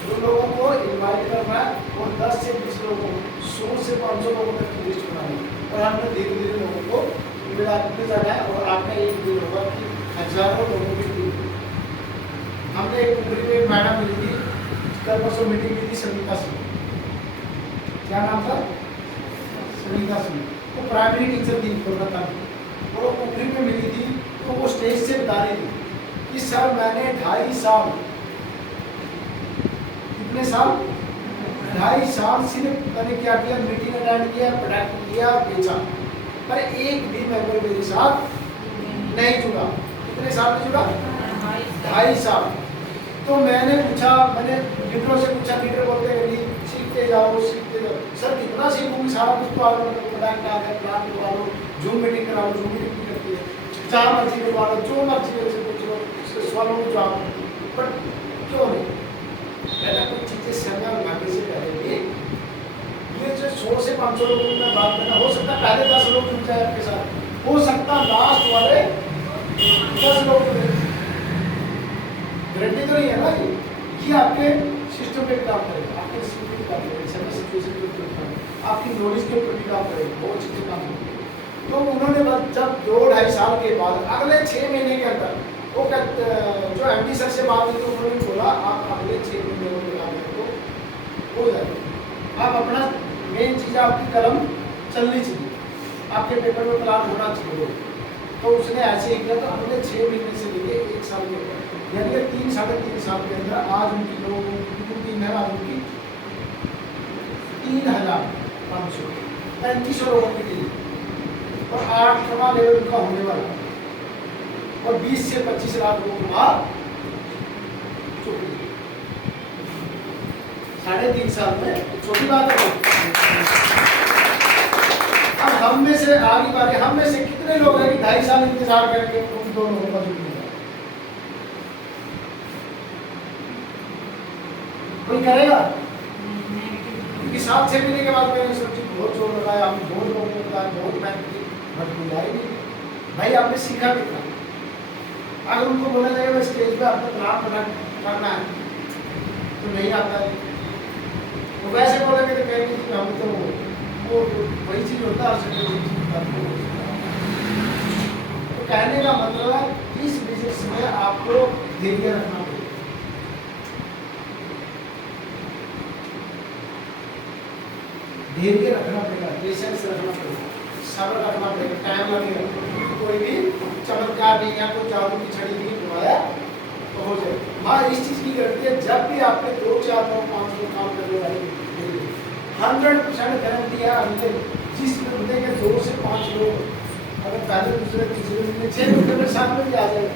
जो लोगों को इन्वाइट करना है और 10 से 20 लोगों को, 100 से 500 लोगों तक की लिस्ट बनानी है और हमने धीरे धीरे लोगों को मिलाते जाना है। और आपका एक दिन होगा कि हजारों लोगों की टीम। हमने एक पुरी में मैडम मिली थी, कल परसों मीटिंग की थी, सविता सिंह, क्या नाम था? सविता सिंह। वो प्राइमरी टीचर थी कोलकाता में, और वो पुरी में मिली थी तो वो स्टेज से बता रही थी कि सर मैंने 2.5 साल, कितने साल? 2.5 साल सिर्फ मैंने क्या किया? मीटिंग अटेंड किया, प्रोडक्ट किया, बेचा, पर एक भी मेंबर मेरे साथ नहीं जुड़ा। कितने साल में जुड़ा? 2.5 साल। तो मैंने पूछा, मैंने लीडरों से पूछा, लीडर बोलते हैं सीखते जाओ सीखते जाओ। सर कितना सीखूंगी, सारा कुछ तो आगे प्रोडक्ट आ गया, प्लान करवा लो, जूम मीटिंग करा लो, जूम मीटिंग भी करती है, जहाँ मर्जी करवा लो, जो मर्जी मेरे से पूछ लो, सवालों को जवाब दो। पर क्यों नहीं? पहले कुछ चीज़ें समय और भाग्य से पहले भी ये जो 100 से 500 लोगों में बात करना, हो सकता है पहले 10 लोग जुड़ जाए आपके साथ, हो सकता लास्ट वाले 10 लोग जुड़े। गारंटी तो नहीं है ना ये आपके सिस्टम पे काम करेगा, आपके सिस्टम पे काम करेगा, समय सिचुएशन के ऊपर, आपकी नॉलेज के ऊपर भी काम करेगा, बहुत चीज़ें काम करेंगे। तो उन्होंने बस जब 2-2.5 साल के बाद अगले 6 महीने के अंदर वो जो एमडी सर से बात हुई तो उन्होंने बोला आप अगले 6 महीने में लगा तो हो जाएगा। आप अपना मेन चीज़ आपकी कलम चलनी चाहिए, आपके पेपर में प्लान होना चाहिए। तो उसने ऐसे ही किया, तो अगले 6 महीने से लेके 1 साल के ऊपर यानी कि 3-3.5 साल के अंदर आज उनकी लोगों की 3 है, आज उनकी 3,500 3500 लोगों की टीम और 8वां लेवल उनका होने वाला और 20 से 25 लाख लोगों को बाहर चुकी 3.5 साल में छोटी बात है। अब हम में से आगे बारे हम में से कितने लोग हैं कि 2.5 साल इंतजार करके उन दोनों लोगों का जुड़ गया? कोई करेगा? क्योंकि 7-6 महीने के बाद मैंने सोची बहुत जोर लगाया, हम बहुत लोगों को बताया, बहुत मेहनत की, बट कोई आई नहीं। भाई आपने सीखा कितना? अगर उनको बोला जाएगा स्टेज पे आपको प्लान बना करना है तो नहीं आता है, तो वैसे बोलेंगे तो कहेंगे कि हम तो वो वही चीज होता है। तो कहने का मतलब है इस बिजनेस में आपको धैर्य रखना पड़ेगा, धैर्य रखना पड़ेगा, पेशेंस रखना पड़ेगा, सब्र रखना पड़ेगा, टाइम लगेगा। कोई भी चमत्कार नहीं है, कोई जादू की छड़ी नहीं घुमाया तो हो जाए। हाँ इस चीज़ की गारंटी है, जब भी आपने 2-4-5 लोग काम करने वाले 100% गारंटी है। हमने जिस बंदे के 2 से 5 लोग अगर पहले दूसरे तीसरे महीने 6 महीने में 7 में भी आ जाए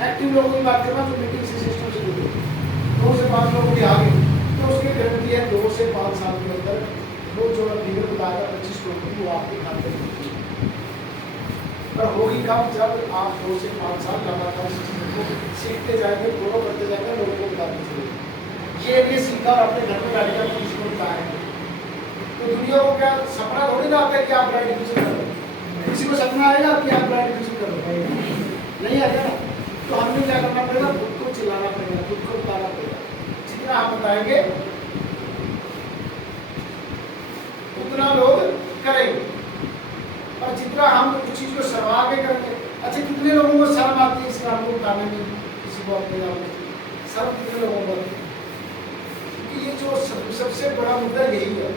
एक्टिव लोगों की बात करना तो मीटिंग से सिस्टम से जुड़े 2 से 5 लोग भी आ गए तो उसकी गारंटी है 2 से 5 साल के अंदर वो जो फिगर बताएगा 25 लोग की वो आपके खाते में पर होगी कब? जब आप 2 से 5 साल लगातार सिस्टम को सीखते जाएंगे, फॉलो करते जाएंगे, लोगों को बताते चलेंगे। ये सीखा और अपने घर में बैठकर किसी को बताएंगे तो दुनिया को क्या सपना थोड़ी ना आता है कि आप ब्राइट एडमिशन करो? किसी को सपना आएगा कि आप ब्राइट एडमिशन करो? नहीं आएगा ना। तो हमने क्या करना पड़ेगा? खुद को चिल्लाना पड़ेगा, खुद को बताना पड़ेगा। जितना आप बताएंगे उतना लोग करेंगे और जितना हम उस चीज को शर्मा के करेंगे। अच्छा कितने लोगों को शर्म आती है इस काम को बताने में? किसी को अपने शर्म कितने लोगों को आती है? क्योंकि ये जो सबसे बड़ा मुद्दा यही है,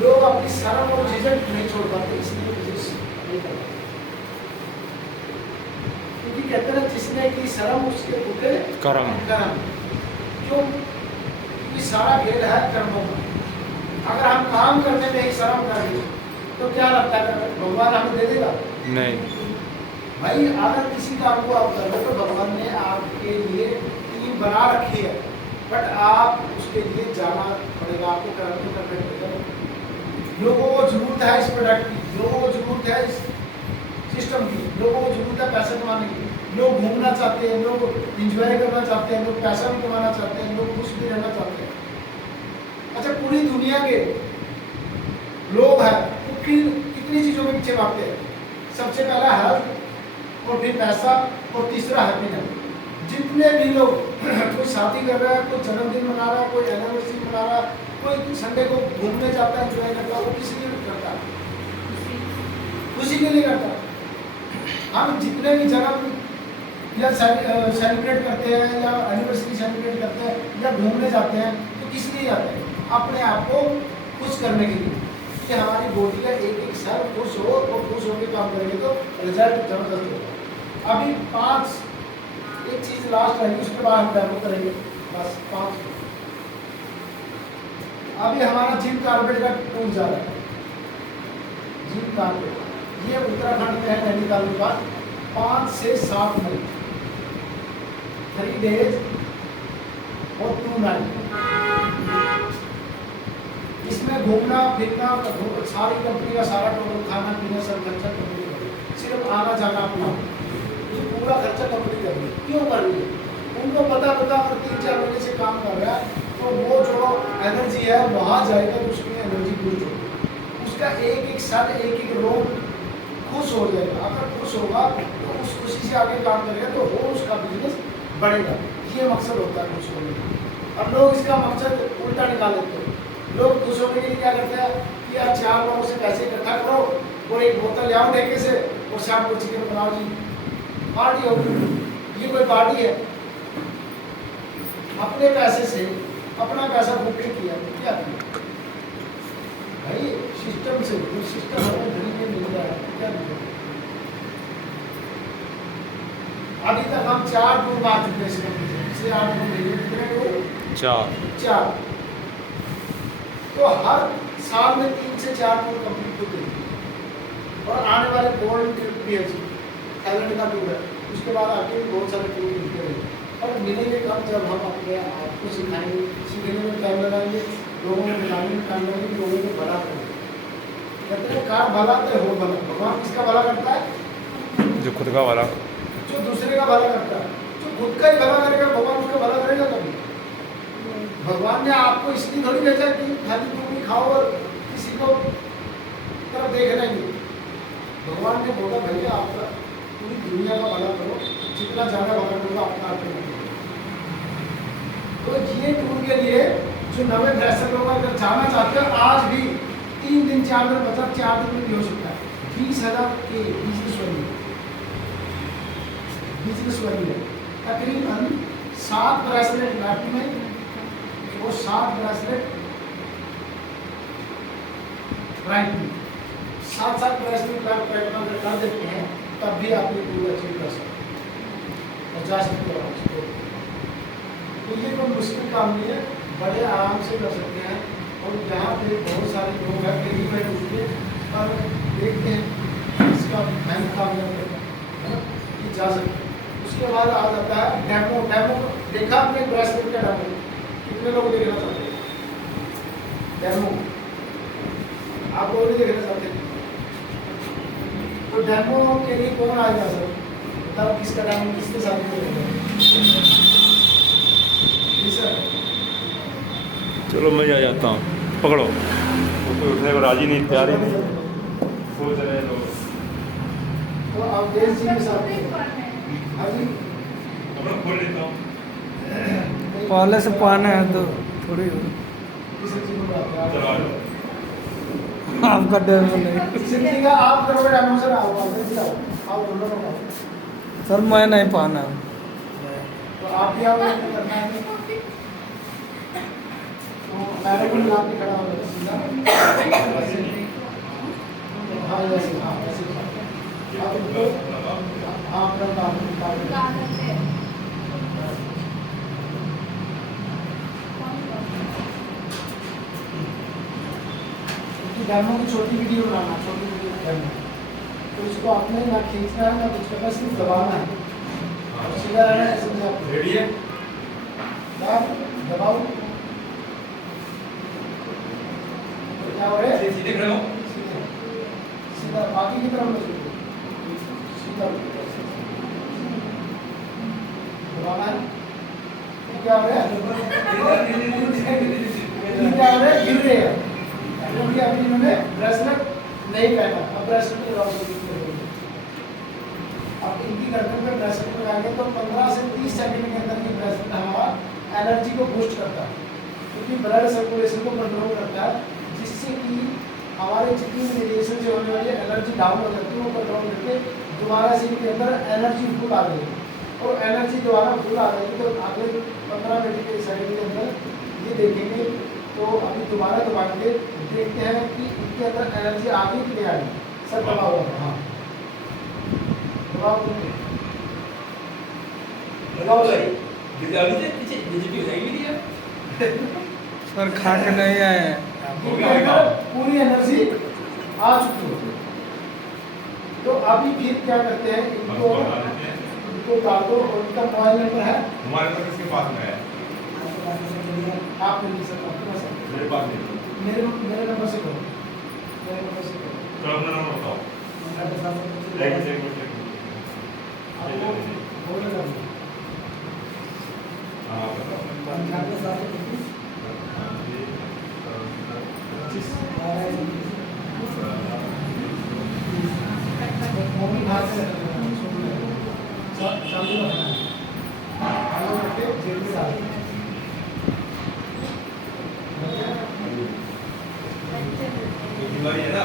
लोग अपनी शर्म और झिझक नहीं छोड़ पाते, इसलिए बिजनेस नहीं कर पाते। क्योंकि कहते हैं जिसने की शर्म उसके उठे कर्म। क्यों? क्योंकि सारा खेल है कर्मों का। अगर हम काम करने में ही शर्म करेंगे तो क्या लगता है भगवान हमें दे देगा? नहीं भाई अगर किसी काम को आप कर रहे हो तो भगवान ने आपके लिए टीम बना रखी है, बट आप उसके लिए जाना पड़ेगा, आपको करने पड़ेगा। लोगों को जरूरत है इस प्रोडक्ट की, लोगों को जरूरत है इस सिस्टम की, लोगों को जरूरत है पैसे कमाने की, लोग घूमना चाहते हैं, लोग इंजॉय करना चाहते हैं, लोग पैसा भी कमाना चाहते हैं, लोग खुश भी रहना चाहते हैं। अच्छा पूरी दुनिया के लोग हैं वो कितनी चीज़ों के पीछे भागते हैं? सबसे पहला हेल्थ और फिर पैसा और तीसरा हैप्पीनेस। जितने भी लोग कोई शादी कर रहा है, कोई जन्मदिन मना रहा है, कोई एनिवर्सरी मना रहा है, कोई संडे को घूमने जाता है, एंजॉय करता है, वो किसी के लिए करता है? खुशी के लिए करता है। हम जितने भी जगह या सेलिब्रेट करते हैं या एनिवर्सरी सेलिब्रेट करते हैं या घूमने जाते हैं तो किस लिए जाते हैं? अपने आप को खुश करने के लिए कि हमारी बॉडी का एक सेल खुश हो और खुश होकर काम करेंगे तो रिजल्ट जबरदस्त होगा। अभी 5 एक चीज़ लास्ट रहेगी, उसके बाद हम डेमो करेंगे बस 5। अभी हमारा जिम कारपेट का टूर जा रहा है। जिम कारपेट ये उत्तराखंड में है, नैनीताल के पास 5 से 7 मई 3 days और 2 night। इसमें घूमना फिरना सारी कंपनी का सारा टोटल खाना पीना सब खर्चा कंपनी कर, सिर्फ आना जाना अपना, ये पूरा खर्चा कंपनी कर रही है। क्यों कर रही है? उनको पता अगर 3-4 महीने से काम कर रहा है तो वो जो एनर्जी है वहाँ जाएगा तो उसकी एनर्जी बूस्ट होगी, उसका एक साल एक रोग खुश हो जाएगा। अगर खुश होगा तो उस खुशी से आगे काम करेगा तो वो उसका बिजनेस बढ़ेगा। ये मकसद होता है खुश होने का। अब लोग इसका मकसद उल्टा निकाल लेते हैं। लोग खुश होने के लिए क्या करते हैं कि यार 4 लोगों से पैसे इकट्ठा करो और एक बोतल ले आओ ठेके से और शाम को चिकन बनाओ जी, पार्टी होगी। ये कोई पार्टी है? अपने पैसे से अपना पैसा बुकिंग किया तो क्या किया भाई? सिस्टम से सिस्टम हमें फ्री में मिल रहा है, क्या दिक्कत है? अभी तक हम 4 टूर मार चुके हैं इस कंपनी से 8 टूर मिले, कितने टूर? 4। तो हर साल में 3 से 4 टूर कंप्लीट होते हैं और आने वाले गोल्ड ट्रिप भी है, थाईलैंड का टूर है, उसके बाद आगे भी बहुत सारे टूर मिलते हैं। और मिलेंगे कब? जब हम अपने आप को सिखाएंगे, सीखने में टाइम लगाएंगे, लोगों में मिलाने में टाइम लगाएंगे, लोगों को भला करेंगे। कहते हैं कार भला तो हो भला। भगवान किसका भला करता है? जो खुद का वाला। जो दूसरे का भला करता है। जो खुद का ही भला करेगा भगवान उसका भला करेगा कभी? भगवान ने आपको इसलिए थोड़ी भेजा कि खाली तुम ही खाओ और किसी को तरफ देख नहीं। भगवान ने बोला भैया आपका पूरी दुनिया का भला करो, जितना ज़्यादा भला करोगे आपका आपको। तो ये टूर के लिए जो नवे फ्रेशर लोग अगर जाना चाहते हो, आज भी 3 दिन 4 दिन बचा, 4 दिन में भी हो सकता है। 20,000 के बिजनेस वाली है, तकरीबन 7 ब्रेसलेट लाठी में और 7 ब्रेसलेट राइट में, 7 ब्रेसलेट अगर कर देते हैं तब भी आप ये टूर अचीव कर सकते हैं और जा सकते हो। तो ये कोई मुश्किल काम नहीं है, बड़े आराम से कर सकते हैं। और यहाँ पे बहुत सारे लोग हैं कहीं बैठ उसके और देखते हैं इसका मेहनत काम करते हैं कि जा सकते हैं। उसके बाद आ जाता है डेमो। डेमो देखा आपने ब्रेसलेट का डेमो? कितने लोग देखना चाहते हैं डेमो? आप लोग भी देखना चाहते हैं? तो डेमो के लिए कौन आएगा सर? मतलब किसका डेमो किसके साथ करेगा? चलो मैं आ जाता हूँ, पकड़ो। वो कोई उठने को राजी नहीं, तैयार ही नहीं, सोच रहे हैं लोग। तो आप देश जी के साथ हाँ जी अपना खोल लेता हूँ। पहले से पाना है तो थोड़ी किसी चीज़ को बात है चलो आ जाओ। आपका डेमो नहीं सिद्धि का आप करोगे डेमो सर? आओ आप दोनों को सर, मैं नहीं पाना। तो आप भी आओ करना है तो मैंने को मिला के खड़ा हो जाता सीधा हाँ वैसे हाँ वैसे आप उनको हाँ अपना काम डेमो की छोटी वीडियो बनाना, छोटी वीडियो डेमो। तो इसको आपने ना खींचना है ना कुछ करना, सिर्फ दबाना है, सीधा रहना है। समझे आप? रेडी है? दबाओ, क्या हो रहा है? सीधे खड़े हो। सीधा बाकी की तरफ में सीधा दबाना है। क्या हो रहा है? क्या हो रहा है? गिर रहे हैं क्योंकि अभी इन्होंने ब्रेसलेट नहीं पहना। अब ब्रेसलेट लगाओ। अब इनकी गर्दन पे ब्रेसलेट लगाएंगे तो 15 से 30 सेकंड के अंदर ये ब्रेसलेट हमारा एनर्जी को बूस्ट करता है, क्योंकि ब्लड सर्कुलेशन को कंट्रोल करता है, जिससे कि हमारे जितनी रेडिएशन से होने वाली एनर्जी डाउन हो जाती है वो कंट्रोल करके दोबारा से इनके अंदर एनर्जी फुल आ जाएगी। और एनर्जी दोबारा फुल आ जाएगी तो आगे 15 मिनट के सेकंड के अंदर ये देखेंगे। तो अभी दोबारा दबाएंगे, देखते हैं कि इनके अंदर एनर्जी आ गई कि नहीं आ गई। सब दबा हुआ है। हाँ दबाओ लगाओ सही। सर खा के नहीं आए। पूरी एनर्जी आ चुकी है। तो अभी फिर क्या करते हैं, इनको डाल दो। और इनका मोबाइल नंबर है हमारे पास, किसके पास में है? आप नहीं सकते मेरे पास नहीं। मेरे नंबर से करो, मेरे नंबर से करो। चलो अपना नंबर बताओ। एक मिनट आपको बोलेगा हाँ बताओ। 25 मम्मी भाग से चालू रखना है। चालू करके जेल में डाल बीमारी है ना,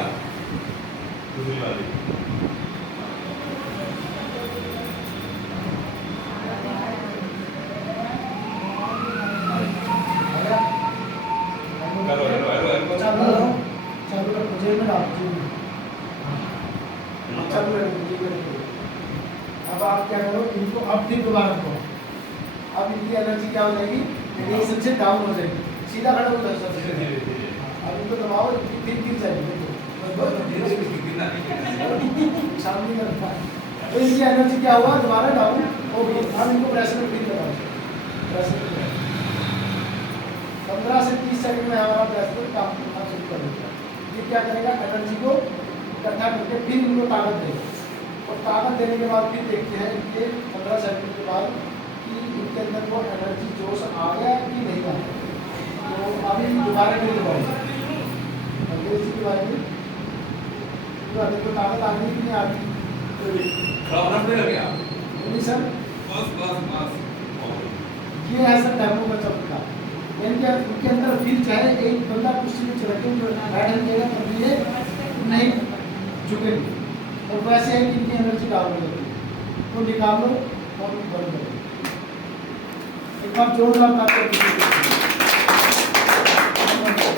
अब फिर दोबारा को अब इनकी एनर्जी क्या हो जाएगी, रेडिएशन से डाउन हो जाएगी, सीधा खड़ा हो जाएगा। अब इनको दबाओ फिर गिर जाएगी, शांति करता है। तो इनकी एनर्जी क्या हुआ, दोबारा डाउन हो गई। अब इनको प्रेशर में फील लगाओ, प्रेशर 15 से 30 सेकंड में हमारा प्रेशर काम करना शुरू कर देगा। ये क्या करेगा, एनर्जी को इकट्ठा करके फिर इनको ताकत देगा, और ताकत देने के बाद फिर देखते हैं इनके 15 सेकंड के बाद कि इनके अंदर वो एनर्जी जोश आ गया कि नहीं आया। तो अभी दोबारा फिर दबाएंगे, अंग्रेजी के बारे में तो अधिक तो ताकत आ गई कि नहीं आ गई, नहीं सर ये है सर डेमो का चक्का। यानी कि उनके अंदर फिर चाहे एक बंदा कुर्सी में चढ़ के बैठने देगा तब भी ये नहीं झुकेंगे, और वैसे है कि इनकी एनर्जी डाउन हो जाती है। तो निकाल लो और बंद करो, एक बार जोरदार ताकत